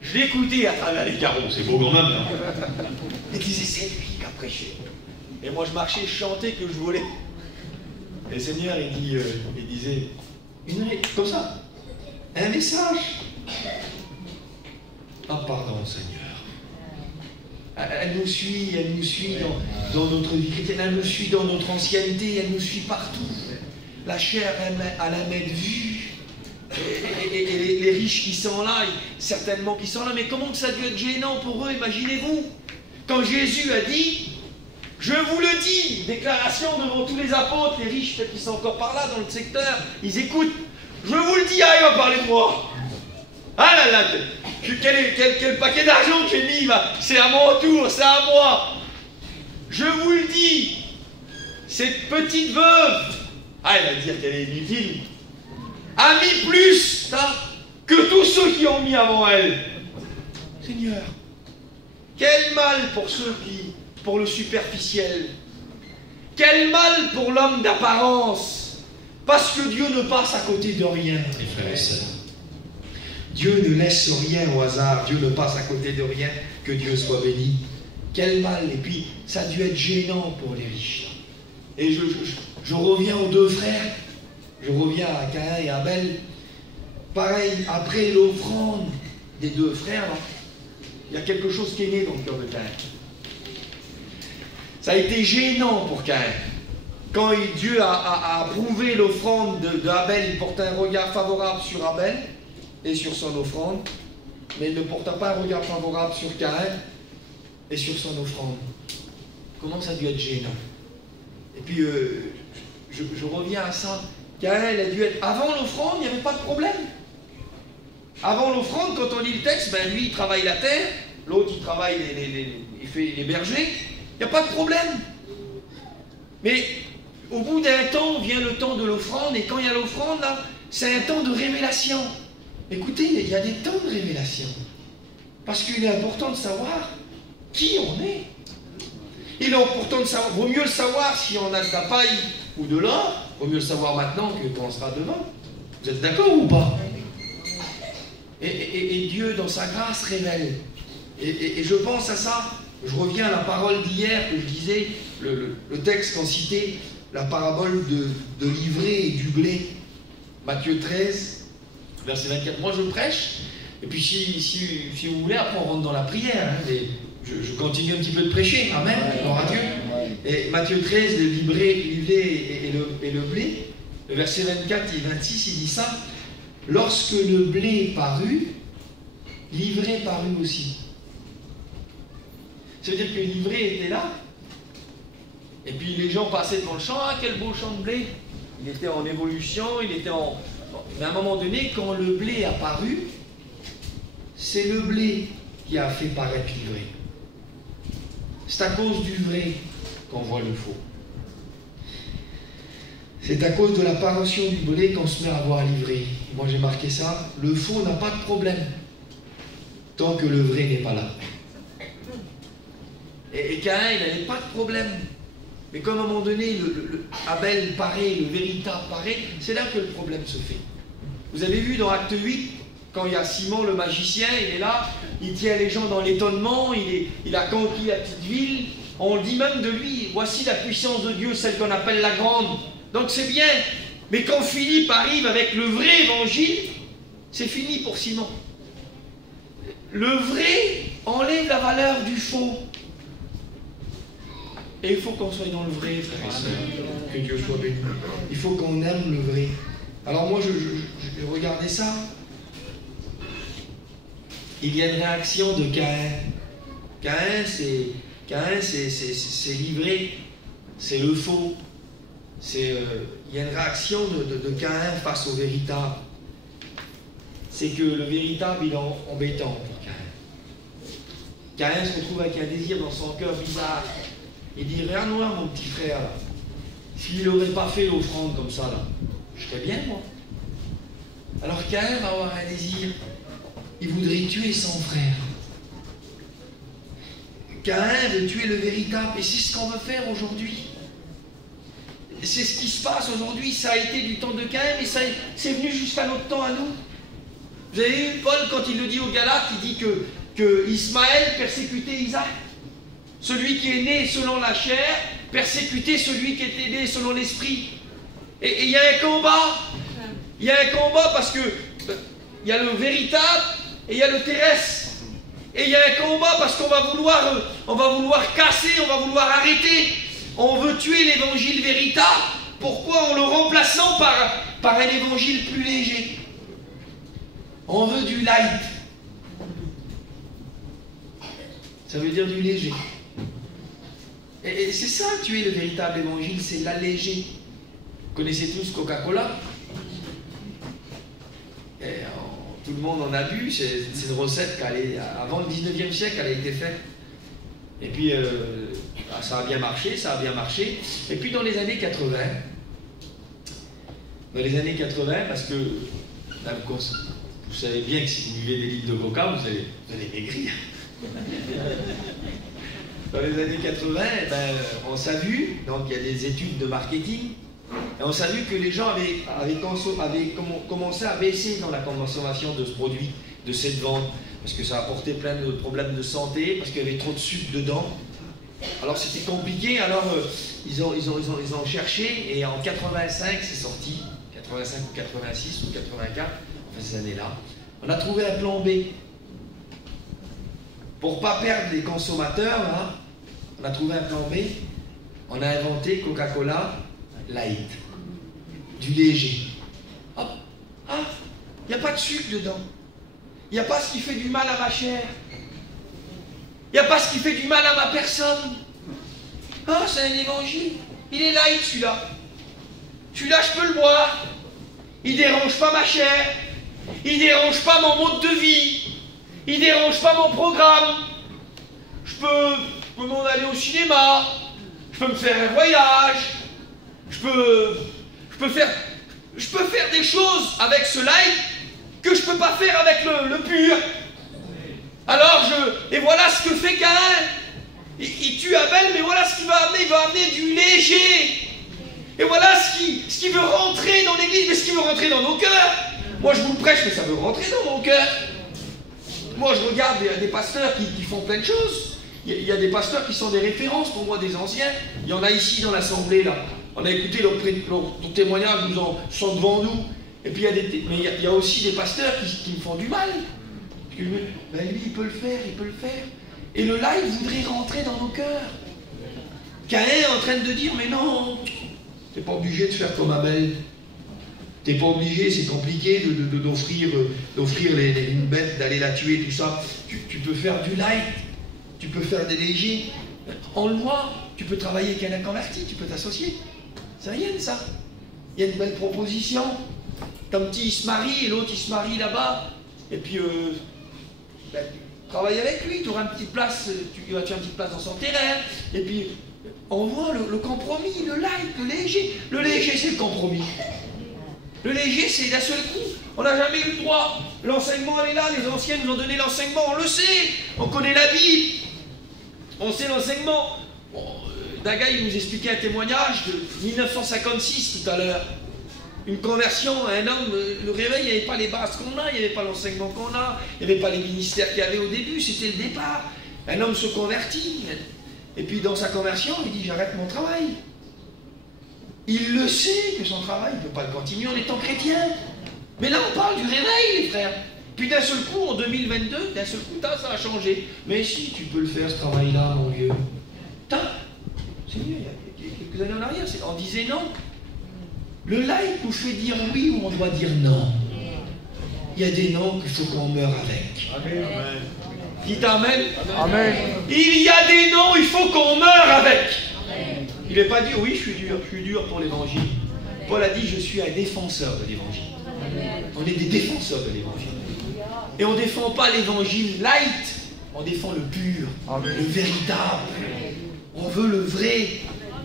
Je l'écoutais à travers les carreaux, c'est beau quand même. Hein. Et ils disaient, c'est lui qui a prêché. Et moi je marchais, je chantais que je volais. Et le Seigneur, il disait, comme ça, un message. Ah, pardon, Seigneur. Elle nous suit dans notre vie chrétienne, elle nous suit dans notre ancienneté, elle nous suit partout. La chair, elle aime être vue. Et les riches qui sont là, certainement qui sont là, mais comment que ça a dû être gênant pour eux, imaginez-vous. Quand Jésus a dit, je vous le dis, déclaration devant tous les apôtres, les riches peut-être qui sont encore par là dans le secteur, ils écoutent, je vous le dis, ah, il va parler de moi. Ah là là, quel paquet d'argent que j'ai mis, c'est à mon tour, c'est à moi. Je vous le dis, cette petite veuve, ah elle va dire qu'elle est inutile, a mis plus que tous ceux qui ont mis avant elle. Seigneur, quel mal pour ceux pour le superficiel. Quel mal pour l'homme d'apparence, parce que Dieu ne passe à côté de rien, mes frères et sœurs. Dieu ne laisse rien au hasard, Dieu ne passe à côté de rien, que Dieu soit béni. Quel mal, et puis ça a dû être gênant pour les riches. Et je reviens aux deux frères, je reviens à Caïn et Abel. Pareil, après l'offrande des deux frères, là, il y a quelque chose qui est né dans le cœur de Caïn. Ça a été gênant pour Caïn. Quand Dieu a approuvé l'offrande d'Abel, il portait un regard favorable sur Abel et sur son offrande, mais il ne porta pas un regard favorable sur Caïn et sur son offrande. Comment ça a dû être gênant? Et puis, je reviens à ça. Caïn, il a dû être... Avant l'offrande, il n'y avait pas de problème. Avant l'offrande, quand on lit le texte, ben lui, il travaille la terre, l'autre, il travaille, il fait les bergers. Il n'y a pas de problème. Mais au bout d'un temps, vient le temps de l'offrande, et quand il y a l'offrande, là, c'est un temps de révélation. Écoutez, il y a des temps de révélation. Parce qu'il est important de savoir qui on est. Il est important de savoir, vaut mieux le savoir si on a de la paille ou de l'or, vaut mieux le savoir maintenant que quand on sera devant. Vous êtes d'accord ou pas? Et Dieu, dans sa grâce, révèle. Et je pense à ça. Je reviens à la parole d'hier que je disais, le texte qu'on citait, la parabole de l'ivraie et du blé. Matthieu 13, verset 24. Moi, je prêche. Et puis, si vous voulez, après, on rentre dans la prière. Hein, je continue un petit peu de prêcher. Amen. Gloire à Dieu. Et Matthieu 13, l'ivraie et le blé. Le verset 24 et 26, il dit ça. Lorsque le blé parut, l'ivraie parut aussi. Ça veut dire que l'ivraie était là. Et puis les gens passaient devant le champ. Ah, quel beau champ de blé! Il était en évolution, il était en... Mais à un moment donné, quand le blé apparut, c'est le blé qui a fait paraître l'ivraie. C'est à cause du vrai qu'on voit le faux. C'est à cause de l'apparition du blé qu'on se met à voir l'ivraie. Moi j'ai marqué ça. Le faux n'a pas de problème tant que le vrai n'est pas là. Et Caïn, il n'avait pas de problème. Mais comme à un moment donné, Abel paraît, le véritable paraît, c'est là que le problème se fait. Vous avez vu dans Acte 8, quand il y a Simon le magicien, il est là, il tient les gens dans l'étonnement, il a conquis la petite ville. On dit même de lui, voici la puissance de Dieu, celle qu'on appelle la grande. Donc c'est bien. Mais quand Philippe arrive avec le vrai évangile, c'est fini pour Simon. Le vrai enlève la valeur du faux. Et il faut qu'on soit dans le vrai, frères et sœurs. Que Dieu soit béni. Il faut qu'on aime le vrai. Alors moi, je regardais ça. Il y a une réaction de Caïn. Caïn, c'est l'ivraie. C'est le faux. Il y a une réaction de Caïn face au véritable. C'est que le véritable, il est embêtant pour Caïn. Caïn se retrouve avec un désir dans son cœur bizarre. Il dit, regarde-moi mon petit frère là. S'il n'aurait pas fait l'offrande comme ça là, je serais bien moi. Alors Caïn va avoir un désir. Il voudrait tuer son frère. Caïn veut tuer le véritable. Et c'est ce qu'on veut faire aujourd'hui. C'est ce qui se passe aujourd'hui. Ça a été du temps de Caïn, mais c'est venu jusqu'à notre temps à nous. Vous avez vu Paul, quand il le dit aux Galates, il dit que Ismaël persécutait Isaac. Celui qui est né selon la chair persécutait celui qui était né selon l'esprit. Et il y a un combat. Il y a un combat parce que il y a le véritable et il y a le terrestre. Et il y a un combat parce qu'on va vouloir casser, on va vouloir arrêter. On veut tuer l'évangile véritable. Pourquoi? En le remplaçant par un évangile plus léger. On veut du light. Ça veut dire du léger. Et c'est ça, tuer le véritable évangile, c'est l'alléger. Vous connaissez tous Coca-Cola? Tout le monde en a bu, c'est une recette avant le 19e siècle, elle a été faite. Et puis, ça a bien marché, Et puis dans les années 80, parce que, là, vous savez bien que si vous buvez des litres de Coca, vous allez maigrir. dans les années 80, eh ben, on s'est vu, donc il y a des études de marketing, et on s'est vu que les gens avaient commencé à baisser dans la consommation de ce produit, de cette vente, parce que ça apportait plein de problèmes de santé, parce qu'il y avait trop de sucre dedans. Alors c'était compliqué, alors ils ont cherché, et en 85 c'est sorti, 85 ou 86 ou 84, enfin ces années-là, on a trouvé un plan B. Pour ne pas perdre les consommateurs, là, on a trouvé un plan B, on a inventé Coca-Cola Light, du léger. Hop, ah, il n'y a pas de sucre dedans, il n'y a pas ce qui fait du mal à ma chair. Il n'y a pas ce qui fait du mal à ma personne. Ah, c'est un évangile. Il est light, celui-là. Celui-là, je peux le boire. Il ne dérange pas ma chair. Il ne dérange pas mon mode de vie. Il ne dérange pas mon programme. Je peux m'en aller au cinéma. Je peux me faire un voyage. Je peux faire des choses avec ce light que je ne peux pas faire avec le pur. Alors et voilà ce que fait Caïn. Il tue Abel, mais voilà ce qu'il va amener. Il va amener du léger. Et voilà ce qui veut rentrer dans l'église, mais ce qui veut rentrer dans nos cœurs. Moi je vous le prêche, mais ça veut rentrer dans mon cœur. Moi je regarde des pasteurs qui font plein de choses. Il y a des pasteurs qui sont des références pour moi, des anciens. Il y en a ici dans l'assemblée là. On a écouté leur témoignage, ils sont devant nous. Et puis il y a aussi des pasteurs qui me font du mal. Ben lui, il peut le faire, il peut le faire. Et le light voudrait rentrer dans nos cœurs. Caïn est en train de dire, mais non, t'es pas obligé de faire comme Abel. T'es pas obligé, c'est compliqué d'offrir une bête, d'aller la tuer, tout ça. Tu peux faire du light, tu peux faire des légers. En loi, tu peux travailler avec un converti, tu peux t'associer. C'est rien de ça. Il y a une belle proposition. Ton petit, il se marie, et l'autre, il se marie là-bas. Et puis, travaille avec lui, tu auras une petite place, tu vas te faire une petite place dans son terrain, et puis on voit le compromis, le light, le léger. Le léger, c'est le compromis. Le léger, c'est d'un seul coup. On n'a jamais eu le droit. L'enseignement, elle est là, les anciens nous ont donné l'enseignement, on le sait. On connaît la Bible. On sait l'enseignement. Bon, Daga, il nous expliquait un témoignage de 1956 tout à l'heure. Une conversion, un homme, le réveil, il n'y avait pas les bases qu'on a, il n'y avait pas l'enseignement qu'on a, il n'y avait pas les ministères qu'il y avait au début, c'était le départ. Un homme se convertit, et puis dans sa conversion, il dit j'arrête mon travail. Il le sait que son travail, il ne peut pas le continuer en étant chrétien. Mais là, on parle du réveil, les frères. Puis d'un seul coup, en 2022, d'un seul coup, ça a changé. Mais si, tu peux le faire, ce travail-là, mon vieux. C'est mieux, il y a quelques années en arrière, on disait non. Le light nous fait dire oui ou on doit dire non. Il y a des noms qu'il faut qu'on meure avec. Amen. Dites Amen. Amen. Il y a des noms, il faut qu'on meure avec. Il n'est pas dit oui, je suis dur pour l'évangile. Paul a dit je suis un défenseur de l'évangile. On est des défenseurs de l'évangile. Et on ne défend pas l'évangile light, on défend le pur, le véritable. On veut le vrai.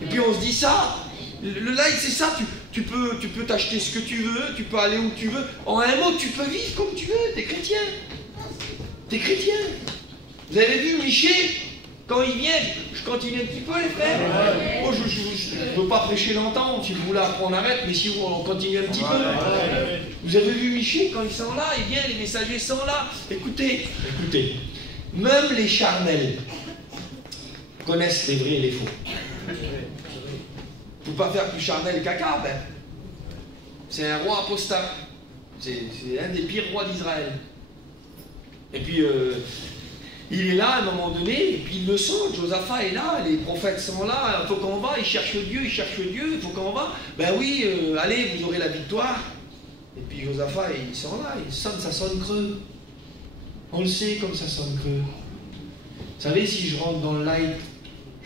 Et puis on se dit ça. Le light, c'est ça, tu peux t'acheter ce que tu veux, tu peux aller où tu veux. En un mot, tu peux vivre comme tu veux, t'es chrétien. T'es chrétien. Vous avez vu Miché, quand il vient, je continue un petit peu les frères. Moi, je ne veux pas prêcher longtemps, si vous voulez après on arrête, mais si on continue un petit peu. Vous avez vu Miché, quand ils sont là, il vient, les messagers sont là. Écoutez, même les charnels connaissent les vrais et les faux. Il ne faut pas faire plus charnel qu'Akab. C'est un roi apostat. C'est un des pires rois d'Israël. Et puis, il est là à un moment donné, et puis il le sent. Josaphat est là, les prophètes sont là. Il faut qu'on va, ils cherchent Dieu, il faut qu'on va. Ben oui, allez, vous aurez la victoire. Et puis Josaphat, ils sont là, ça sonne creux. On le sait comme ça sonne creux. Vous savez, si je rentre dans le light,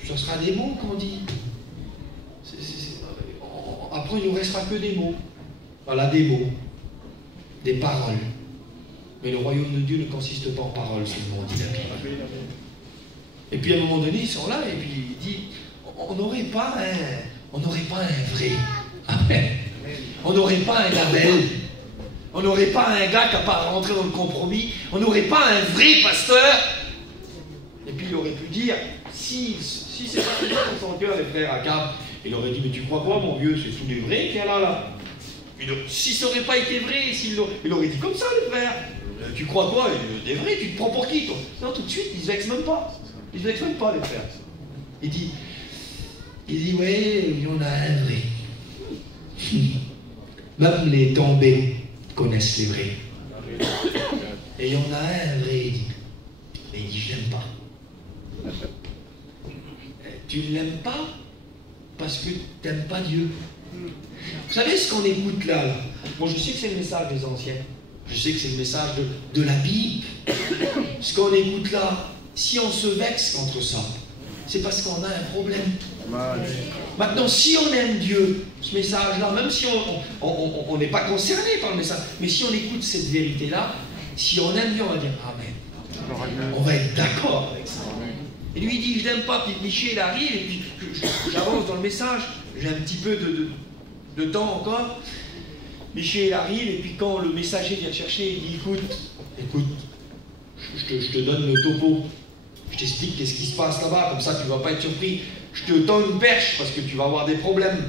ce sera des mots qu'on dit. Après, il ne nous restera que des mots. Voilà, des mots, des paroles. Mais le royaume de Dieu ne consiste pas en paroles, seulement, dit la Bible. Et puis à un moment donné, ils sont là, et puis il dit, on n'aurait pas un vrai. Amen. On n'aurait pas un Abel. On n'aurait pas un gars qui n'a pas rentré dans le compromis. On n'aurait pas un vrai pasteur. Et puis il aurait pu dire, si c'est pas dans son cœur, les frères Akab, il aurait dit, mais tu crois quoi, mon vieux, c'est tout des vrais qu'il y a là. Si ça n'aurait pas été vrai, il aurait dit comme ça, les frères. Tu crois quoi, des vrais, tu te prends pour qui, toi? Non, tout de suite, ils se vexent même pas. Ils se vexent même pas, les frères. Il dit, ouais, il y en a un vrai. Même les tombés connaissent les vrais. Et il y en a un vrai, il dit. Mais il dit, je l'aime pas. Tu ne l'aimes pas parce que tu n'aimes pas Dieu. Vous savez ce qu'on écoute là? Bon, je sais que c'est le message des anciens. Je sais que c'est le message de la Bible. Ce qu'on écoute là, si on se vexe contre ça, c'est parce qu'on a un problème. Maintenant, si on aime Dieu, ce message-là, même si on n'est pas concerné par le message, mais si on écoute cette vérité-là, si on aime Dieu, on va dire Amen. On va être d'accord avec ça. Et lui, il dit, je l'aime pas, puis Michel arrive, et puis j'avance dans le message, j'ai un petit peu de temps encore. Michel arrive, et puis quand le messager vient te chercher, il dit, écoute, je te donne le topo, je t'explique qu'est-ce qui se passe là-bas, comme ça tu ne vas pas être surpris. Je te tends une perche, parce que tu vas avoir des problèmes.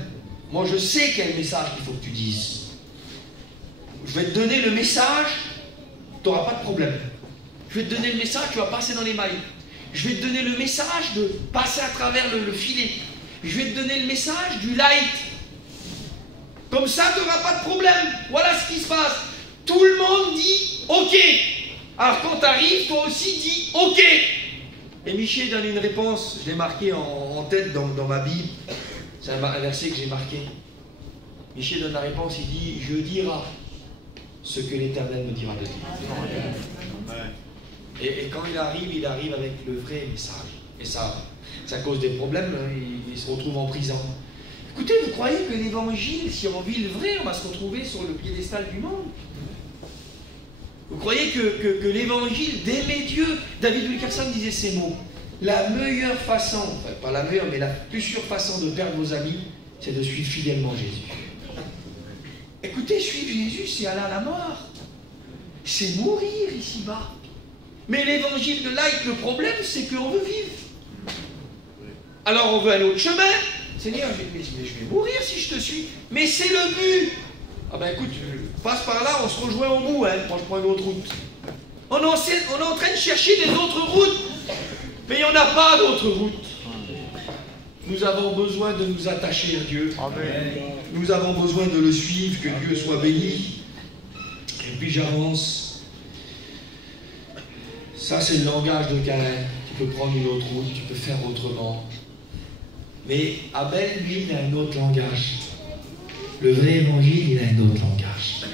Moi, je sais quel message qu'il faut que tu dises. Je vais te donner le message, tu n'auras pas de problème. Je vais te donner le message, tu vas passer dans les mailles. Je vais te donner le message de passer à travers le filet. Je vais te donner le message du light. Comme ça, tu n'auras pas de problème. Voilà ce qui se passe. Tout le monde dit OK. Alors quand tu arrives, toi aussi dis OK. Et Michel donne une réponse. Je l'ai marqué en tête dans ma Bible. C'est un verset que j'ai marqué. Michel donne la réponse. Il dit, je dirai ce que l'Éternel me dira de dire. Et quand il arrive avec le vrai message. Et ça cause des problèmes. Il se retrouve en prison. Écoutez, vous croyez que l'évangile, si on vit le vrai, on va se retrouver sur le piédestal du monde? Vous croyez que l'évangile d'aimer Dieu, David Wilkerson disait ces mots, la meilleure façon, enfin pas la meilleure, mais la plus sûre façon de perdre vos amis, c'est de suivre fidèlement Jésus. Écoutez, suivre Jésus, c'est aller à la mort. C'est mourir ici-bas. Mais l'évangile de light, le problème, c'est qu'on veut vivre. Alors on veut un autre chemin. Seigneur, je vais mourir si je te suis. Mais c'est le but. Ah ben écoute, passe par là, on se rejoint au bout, hein. Moi je prends une autre route. On est en train de chercher des autres routes. Mais il n'y en a pas d'autres routes. Nous avons besoin de nous attacher à Dieu. Amen. Nous avons besoin de le suivre, que Dieu soit béni. Et puis j'avance. Ça c'est le langage de Caïn. Tu peux prendre une autre route, tu peux faire autrement. Mais Abel, lui, il a un autre langage. Le vrai évangile, il a un autre langage.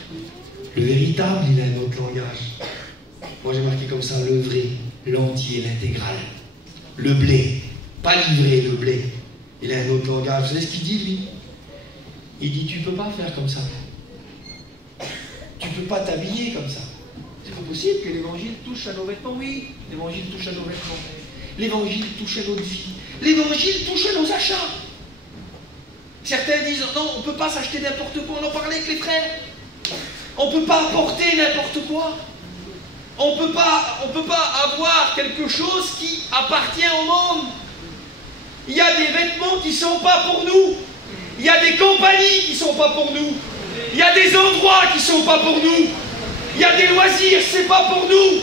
Le véritable, il a un autre langage. Moi, j'ai marqué comme ça, le vrai, l'entier, l'intégral. Le blé, pas livré, le blé. Il a un autre langage. Vous savez ce qu'il dit, lui? Il dit, tu ne peux pas faire comme ça. Tu ne peux pas t'habiller comme ça. C'est pas possible que l'évangile touche à nos vêtements. Oui, l'évangile touche à nos vêtements. L'évangile touche à notre vie. L'évangile touche à nos achats. Certains disent, non, on ne peut pas s'acheter n'importe quoi. On en parlait avec les frères. On ne peut pas apporter n'importe quoi. On ne peut pas avoir quelque chose qui appartient au monde. Il y a des vêtements qui ne sont pas pour nous. Il y a des compagnies qui ne sont pas pour nous. Il y a des endroits qui ne sont pas pour nous. Il y a des loisirs, ce n'est pas pour nous.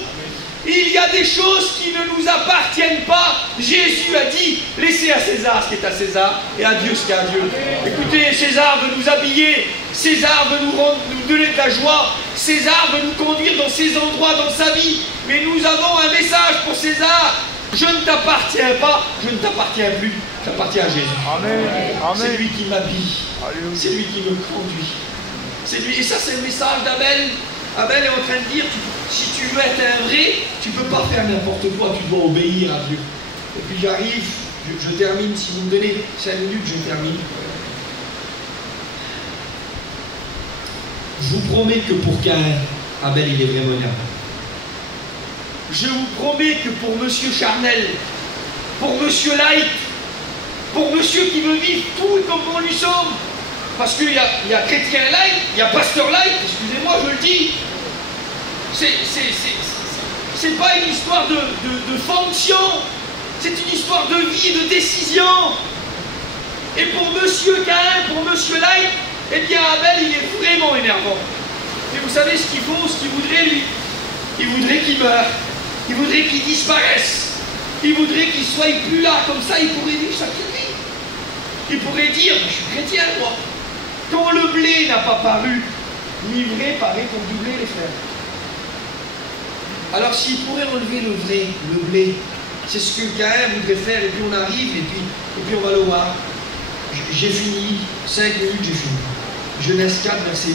Il y a des choses qui ne nous appartiennent pas. Jésus a dit, laissez à César ce qui est à César et à Dieu ce qui est à Dieu. Écoutez, César veut nous habiller, César veut nous donner de la joie, César veut nous conduire dans ces endroits dans sa vie. Mais nous avons un message pour César. Je ne t'appartiens pas, je ne t'appartiens plus, j'appartiens à Jésus. Amen. C'est lui qui m'habille, c'est lui qui me conduit. C'est lui. Et ça, c'est le message d'Abel. Abel est en train de dire, si tu veux être un vrai, tu ne peux pas faire n'importe quoi, tu dois obéir à Dieu. Et puis j'arrive, je termine, si vous me donnez 5 minutes, je termine. Je vous promets que pour Caïn, Abel, il est vraiment bien. Je vous promets que pour Monsieur Charnel, pour Monsieur Light, pour Monsieur qui veut vivre tout comme on lui semble, parce qu'il y a chrétien Light, il y a pasteur Light, excusez-moi, je le dis, c'est pas une histoire de fonction, C'est une histoire de vie et de décision. Et pour Monsieur Caïn, pour Monsieur Light, eh bien Abel, il est vraiment énervant. Et vous savez ce qu'il faut, ce qu'il voudrait lui? Il voudrait qu'il meure. Il voudrait qu'il disparaisse. Il voudrait qu'il soit plus là. Comme ça, il pourrait vivre sa petite vie. Il pourrait dire, je suis chrétien, moi. Quand le blé n'a pas paru, l'ivraie paraît pour du blé, les frères. Alors s'il pourrait enlever le blé, c'est ce que Caïn voudrait faire, et puis on arrive, et puis on va le voir. J'ai fini, 5 minutes, j'ai fini. Genèse 4, verset 8.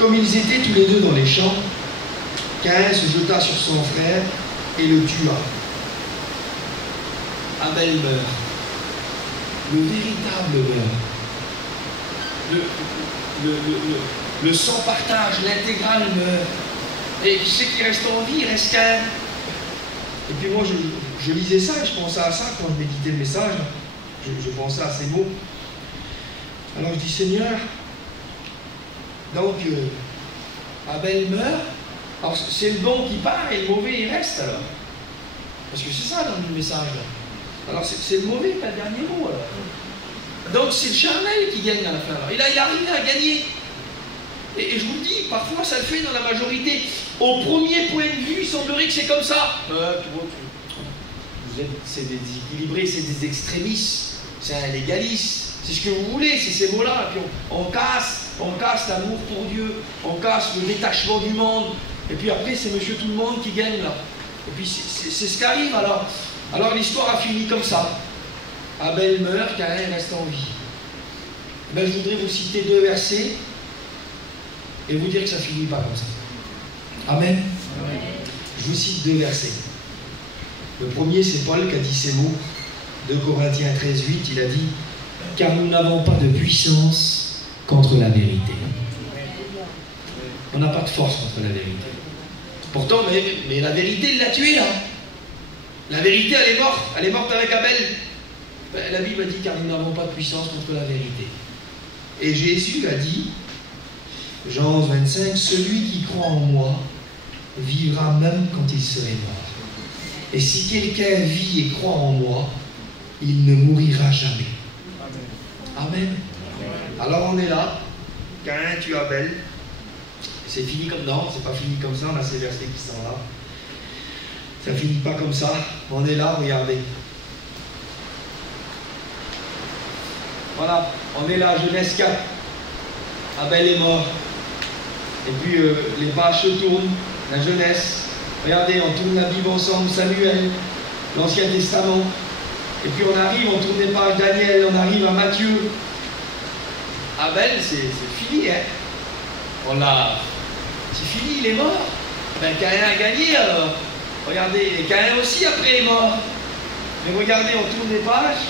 Comme ils étaient tous les deux dans les champs, Caïn se jeta sur son frère et le tua. Abel meurt. Le véritable meurt. Le sans partage, l'intégral meurt. Et qui c'est qui reste en vie? Il reste Caïn. Et puis moi, je lisais ça et je pensais à ça quand je méditais le message. Je pensais à ces mots. Alors je dis, Seigneur, donc Abel meurt. Alors c'est le bon qui part et le mauvais il reste alors. Parce que c'est ça dans le message là. Alors c'est le mauvais qui a le dernier mot alors. Donc c'est le charnel qui gagne à la fin. Alors. Il arrive à gagner. Et je vous le dis, parfois ça le fait dans la majorité. Au premier point de vue, il semblerait que c'est comme ça. C'est des déséquilibrés, c'est des extrémistes, c'est un légaliste. C'est ce que vous voulez, c'est ces mots-là. Puis on casse l'amour pour Dieu, on casse le détachement du monde. Et puis après, c'est Monsieur Tout le Monde qui gagne là. Et puis c'est ce qui arrive alors. Alors l'histoire a fini comme ça. Abel meurt, Caïn reste en vie. Ben, je voudrais vous citer 2 versets et vous dire que ça finit pas comme ça. Amen. Amen. Je vous cite 2 versets. Le premier, c'est Paul qui a dit ces mots. 2 Corinthiens 13, 8, il a dit « Car nous n'avons pas de puissance contre la vérité. » On n'a pas de force contre la vérité. Pourtant, mais la vérité, il l'a tué, là. La vérité, elle est morte. Elle est morte avec Abel. Ben, la Bible a dit « Car nous n'avons pas de puissance contre la vérité. » Et Jésus a dit, Jean 11, 25, « Celui qui croit en moi vivra même quand il serait mort. Et si quelqu'un vit et croit en moi, il ne mourira jamais. » Amen. Alors on est là, Caïn tue Abel. C'est fini comme non, c'est pas fini comme ça, on a ces versets qui sont là. Ça finit pas comme ça. On est là, regardez. Voilà, on est là, Genèse 4. Abel est mort. Et puis les pages se tournent, la jeunesse. Regardez, on tourne la Bible ensemble, Samuel, l'Ancien Testament. Et puis on arrive, on tourne les pages Daniel, on arrive à Matthieu. Abel, c'est fini, hein. On l'a. C'est fini, il est mort. Ben Caïn a gagné alors. Regardez, et Caïn aussi après est mort. Mais regardez, on tourne les pages.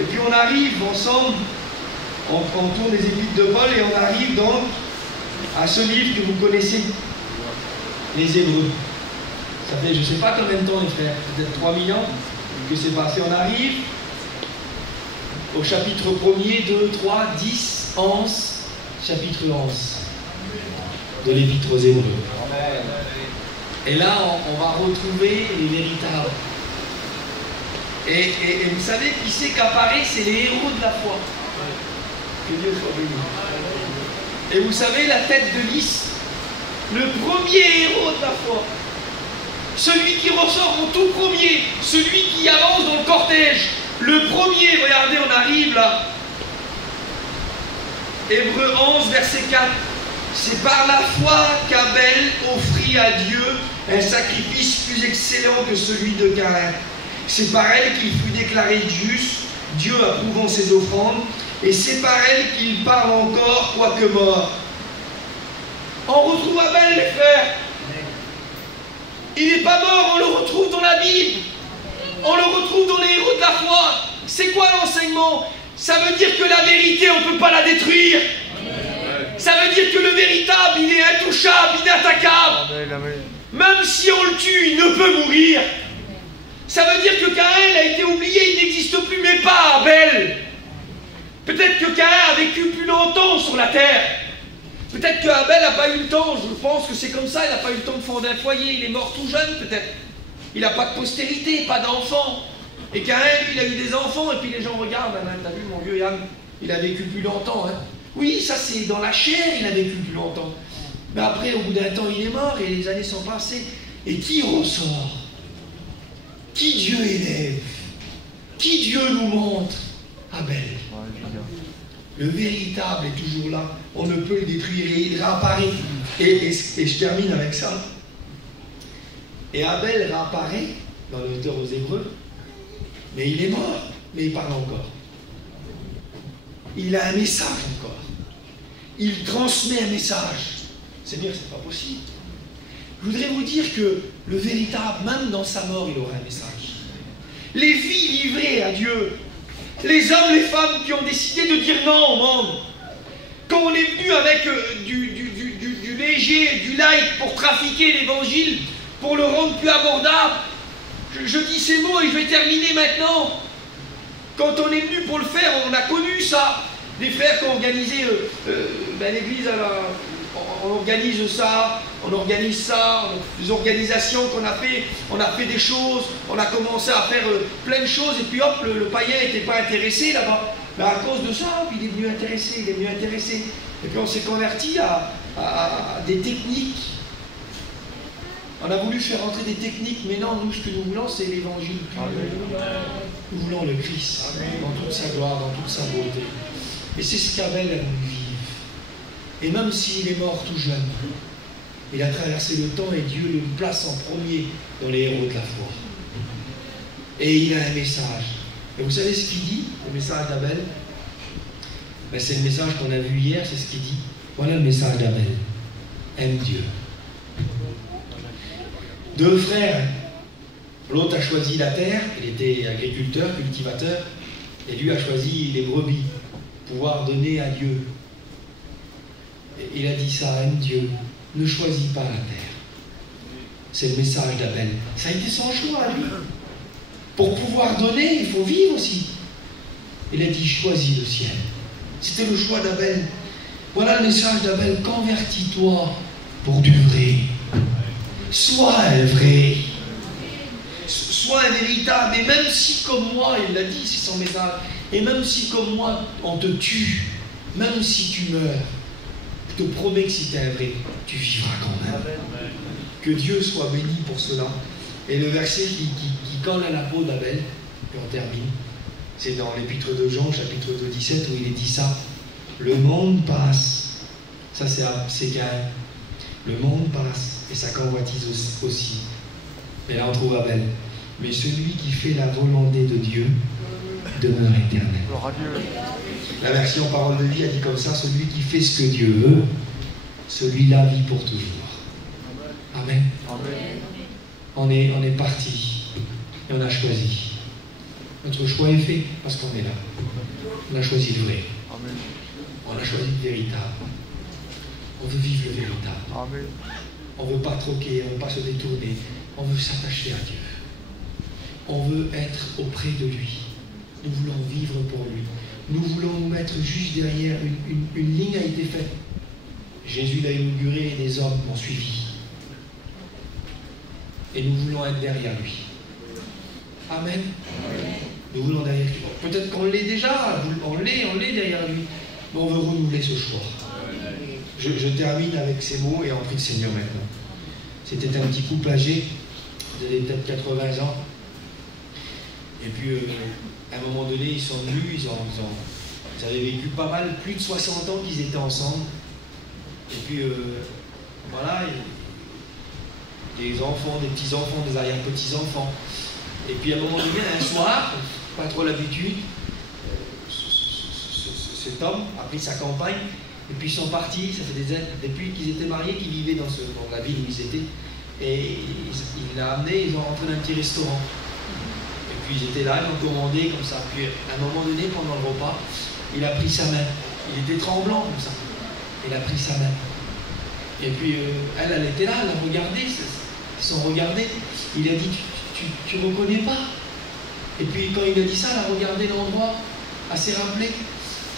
Et puis on arrive ensemble. On tourne les épîtres de Paul et on arrive donc à ce livre que vous connaissez. Les Hébreux. Ça fait je ne sais pas combien de temps les frères, peut-être 3000 ans que c'est passé. On arrive au chapitre 1er, 2, 3, 10, 11, chapitre 11 de l'Épître aux Hébreux. Et là, on va retrouver les véritables. Et vous savez qui c'est qu'apparaît? C'est les héros de la foi. Que Dieu soit béni. Et vous savez, la tête de liste, le premier héros de la foi, celui qui ressort en tout premier, celui qui avance dans le cortège, le premier, regardez, on arrive là. Hébreux 11, verset 4. C'est par la foi qu'Abel offrit à Dieu un sacrifice plus excellent que celui de Caïn. C'est par elle qu'il fut déclaré juste, Dieu approuvant ses offrandes, et c'est par elle qu'il parle encore, quoique mort. On retrouve Abel, les frères. Il n'est pas mort, on le retrouve dans la Bible. On le retrouve dans les héros de la foi. C'est quoi l'enseignement? Ça veut dire que la vérité, on ne peut pas la détruire. Ça veut dire que le véritable, il est intouchable, inattaquable. Même si on le tue, il ne peut mourir. Ça veut dire que Caïn a été oublié, il n'existe plus, mais pas Abel. Peut-être que Caïn a vécu plus longtemps sur la terre. Peut-être que Abel n'a pas eu le temps, je pense que c'est comme ça, il n'a pas eu le temps de fonder un foyer, il est mort tout jeune peut-être. Il n'a pas de postérité, pas d'enfant. Et Caïn, lui, il a eu des enfants, et puis les gens regardent, hein, t'as vu mon vieux Yann, il a vécu plus longtemps. Hein. Oui, ça c'est dans la chair, il a vécu plus longtemps. Mais après, au bout d'un temps, il est mort, et les années sont passées. Et qui ressort? Qui Dieu élève? Qui Dieu nous montre? Abel. Le véritable est toujours là. On ne peut le détruire et il réapparaît. Et je termine avec ça. Et Abel réapparaît dans l'auteur aux Hébreux, mais il est mort, mais il parle encore. Il a un message encore. Il transmet un message. C'est dire que c'est pas possible. Je voudrais vous dire que le véritable, même dans sa mort, il aura un message. Les vies livrées à Dieu, les hommes, les femmes qui ont décidé de dire non au monde, quand on est venu avec du léger, du light pour trafiquer l'évangile, pour le rendre plus abordable, je dis ces mots et je vais terminer maintenant. Quand on est venu pour le faire, on a connu ça. Des frères qui ont organisé l'église, on organise ça, on organise ça, des organisations qu'on a fait, on a fait des choses, on a commencé à faire plein de choses, et puis hop, le païen n'était pas intéressé là-bas. Mais à cause de ça, il est venu intéressé, il est venu intéressé. Et puis on s'est converti à des techniques. On a voulu faire entrer des techniques, mais non, nous, ce que nous voulons, c'est l'évangile. Nous voulons le Christ, dans toute sa gloire, dans toute sa beauté. Et c'est ce qu'Abel a voulu vivre. Et même s'il est mort tout jeune, il a traversé le temps et Dieu le place en premier dans les héros de la foi. Et il a un message. Et vous savez ce qu'il dit, le message d'Abel? Ben, c'est le message qu'on a vu hier, c'est ce qu'il dit. Voilà le message d'Abel. Aime Dieu. Deux frères. L'autre a choisi la terre, il était agriculteur, cultivateur, et lui a choisi les brebis, pouvoir donner à Dieu. Et il a dit ça, aime Dieu, ne choisis pas la terre. C'est le message d'Abel. Ça a été son choix à lui. Pour pouvoir donner, il faut vivre aussi. Il a dit, choisis le ciel. C'était le choix d'Abel. Voilà le message d'Abel, convertis-toi pour du vrai. Sois un vrai. Sois un véritable. Et même si comme moi, il l'a dit, c'est son message, et même si comme moi, on te tue, même si tu meurs, je te promets que si tu es un vrai, tu vivras quand même. Que Dieu soit béni pour cela. Et le verset qui colle à la peau d'Abel, et on termine, c'est dans l'épître de Jean, chapitre 2, 17, où il est dit ça. Le monde passe. Ça, c'est Caïn. Le monde passe, et sa convoitise aussi. Et là, on trouve Abel. Mais celui qui fait la volonté de Dieu demeure éternel. La version Parole de vie a dit comme ça, celui qui fait ce que Dieu veut, celui-là vit pour toujours. Amen. On est parti et on a choisi. Notre choix est fait parce qu'on est là. On a choisi le vrai. On a choisi le véritable. On veut vivre le véritable. On ne veut pas troquer, on ne veut pas se détourner. On veut s'attacher à Dieu. On veut être auprès de lui. Nous voulons vivre pour lui. Nous voulons nous mettre juste derrière. Une ligne a été faite. Jésus l'a inaugurée et des hommes m'ont suivi. Et nous voulons être derrière lui. Amen. Nous voulons derrière lui. Peut-être qu'on l'est déjà. On l'est derrière lui. Mais on veut renouveler ce choix. Je termine avec ces mots et on prie le Seigneur maintenant. C'était un petit couple âgé. Ils avaient peut-être 80 ans. Et puis, à un moment donné, ils sont venus, ils avaient vécu pas mal, plus de 60 ans qu'ils étaient ensemble. Et puis, voilà, des enfants, des petits-enfants, des arrière-petits-enfants. Et puis, à un moment donné, un soir, pas trop l'habitude, cet homme a pris sa compagne, et puis ils sont partis, ça fait des années, depuis qu'ils étaient mariés, qu'ils vivaient dans la ville où ils étaient. Et il l'a amené, ils ont rentré dans un petit restaurant. Et puis ils étaient là, ils ont commandé comme ça. Puis à un moment donné, pendant le repas, il a pris sa main. Il était tremblant comme ça. Il a pris sa main. Et puis elle était là, elle a regardé, ils se sont regardés. Il a dit, tu reconnais pas? Et puis quand il a dit ça, elle a regardé l'endroit, elle s'est rappelée.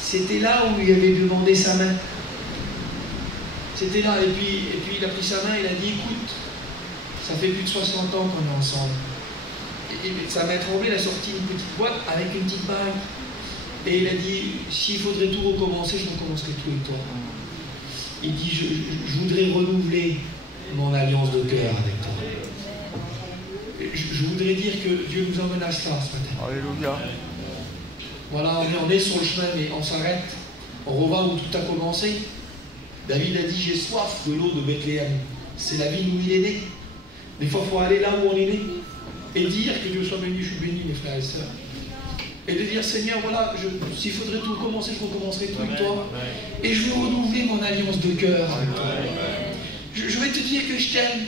C'était là où il avait demandé sa main. C'était là, et puis il a pris sa main, il a dit, écoute, ça fait plus de 60 ans qu'on est ensemble. Et sa main tremblée, il a sorti une petite boîte avec une petite bague. Et il a dit, s'il faudrait tout recommencer, je recommencerai tout avec toi. Il dit, je voudrais renouveler mon alliance de cœur avec toi. Je voudrais dire que Dieu nous emmène à cela ce matin. Alléluia. Voilà, on est sur le chemin, mais on s'arrête. On revient où tout a commencé. David a dit, j'ai soif de l'eau de Bethléem. C'est la ville où il est né. Des fois, il faut aller là où on est né. Et dire que Dieu soit béni, je suis béni, mes frères et sœurs. Et de dire, Seigneur, voilà, s'il faudrait tout recommencer, je recommencerai tout avec toi. Et je veux renouveler mon alliance de cœur avec toi. Je vais te dire que je t'aime.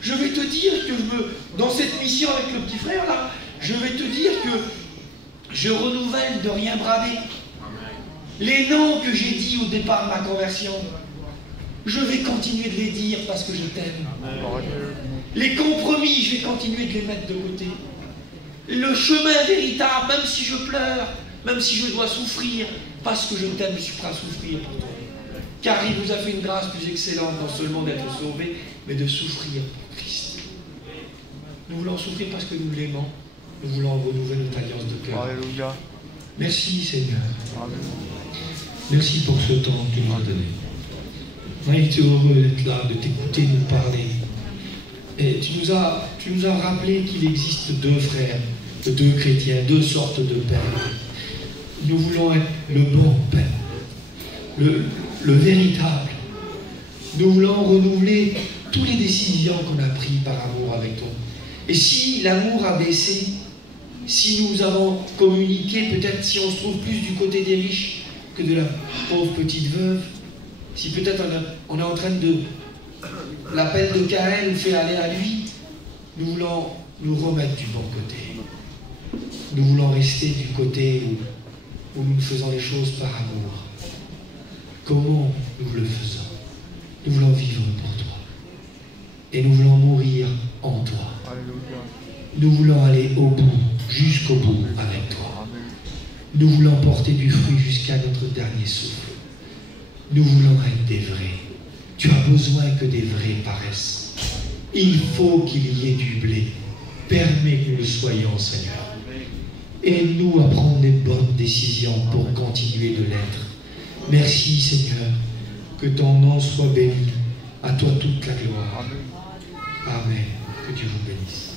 Je vais te dire que dans cette mission avec le petit frère là, je vais te dire que je renouvelle de rien braver. Les noms que j'ai dit au départ de ma conversion, je vais continuer de les dire parce que je t'aime. Les compromis, je vais continuer de les mettre de côté. Le chemin véritable, même si je pleure, même si je dois souffrir, parce que je t'aime, je suis prêt à souffrir pour toi. Car il nous a fait une grâce plus excellente, non seulement d'être sauvés, mais de souffrir pour Christ. Nous voulons souffrir parce que nous l'aimons. Nous voulons renouveler notre alliance de cœur. Alléluia. Merci Seigneur. Amen. Merci pour ce temps que tu nous as donné. On a été heureux d'être là, de t'écouter nous parler. Et tu nous as rappelé qu'il existe deux frères, deux chrétiens, deux sortes de pères. Nous voulons être le bon père, le véritable. Nous voulons renouveler toutes les décisions qu'on a prises par amour avec toi. Et si l'amour a baissé, si nous avons communiqué, peut-être si on se trouve plus du côté des riches que de la pauvre petite veuve, si peut-être on est en train de... L'appel de Caïn nous fait aller à lui, nous voulons nous remettre du bon côté. Nous voulons rester du côté où nous faisons les choses par amour. Comment nous le faisons? Nous voulons vivre pour toi. Et nous voulons mourir en toi. Alléluia. Nous voulons aller au bout, jusqu'au bout avec toi. Nous voulons porter du fruit jusqu'à notre dernier souffle. Nous voulons être des vrais. Tu as besoin que des vrais paraissent. Il faut qu'il y ait du blé. Permets que nous le soyons, Seigneur. Aide-nous à prendre les bonnes décisions pour continuer de l'être. Merci, Seigneur. Que ton nom soit béni. À toi toute la gloire. Amen. Que Dieu vous bénisse.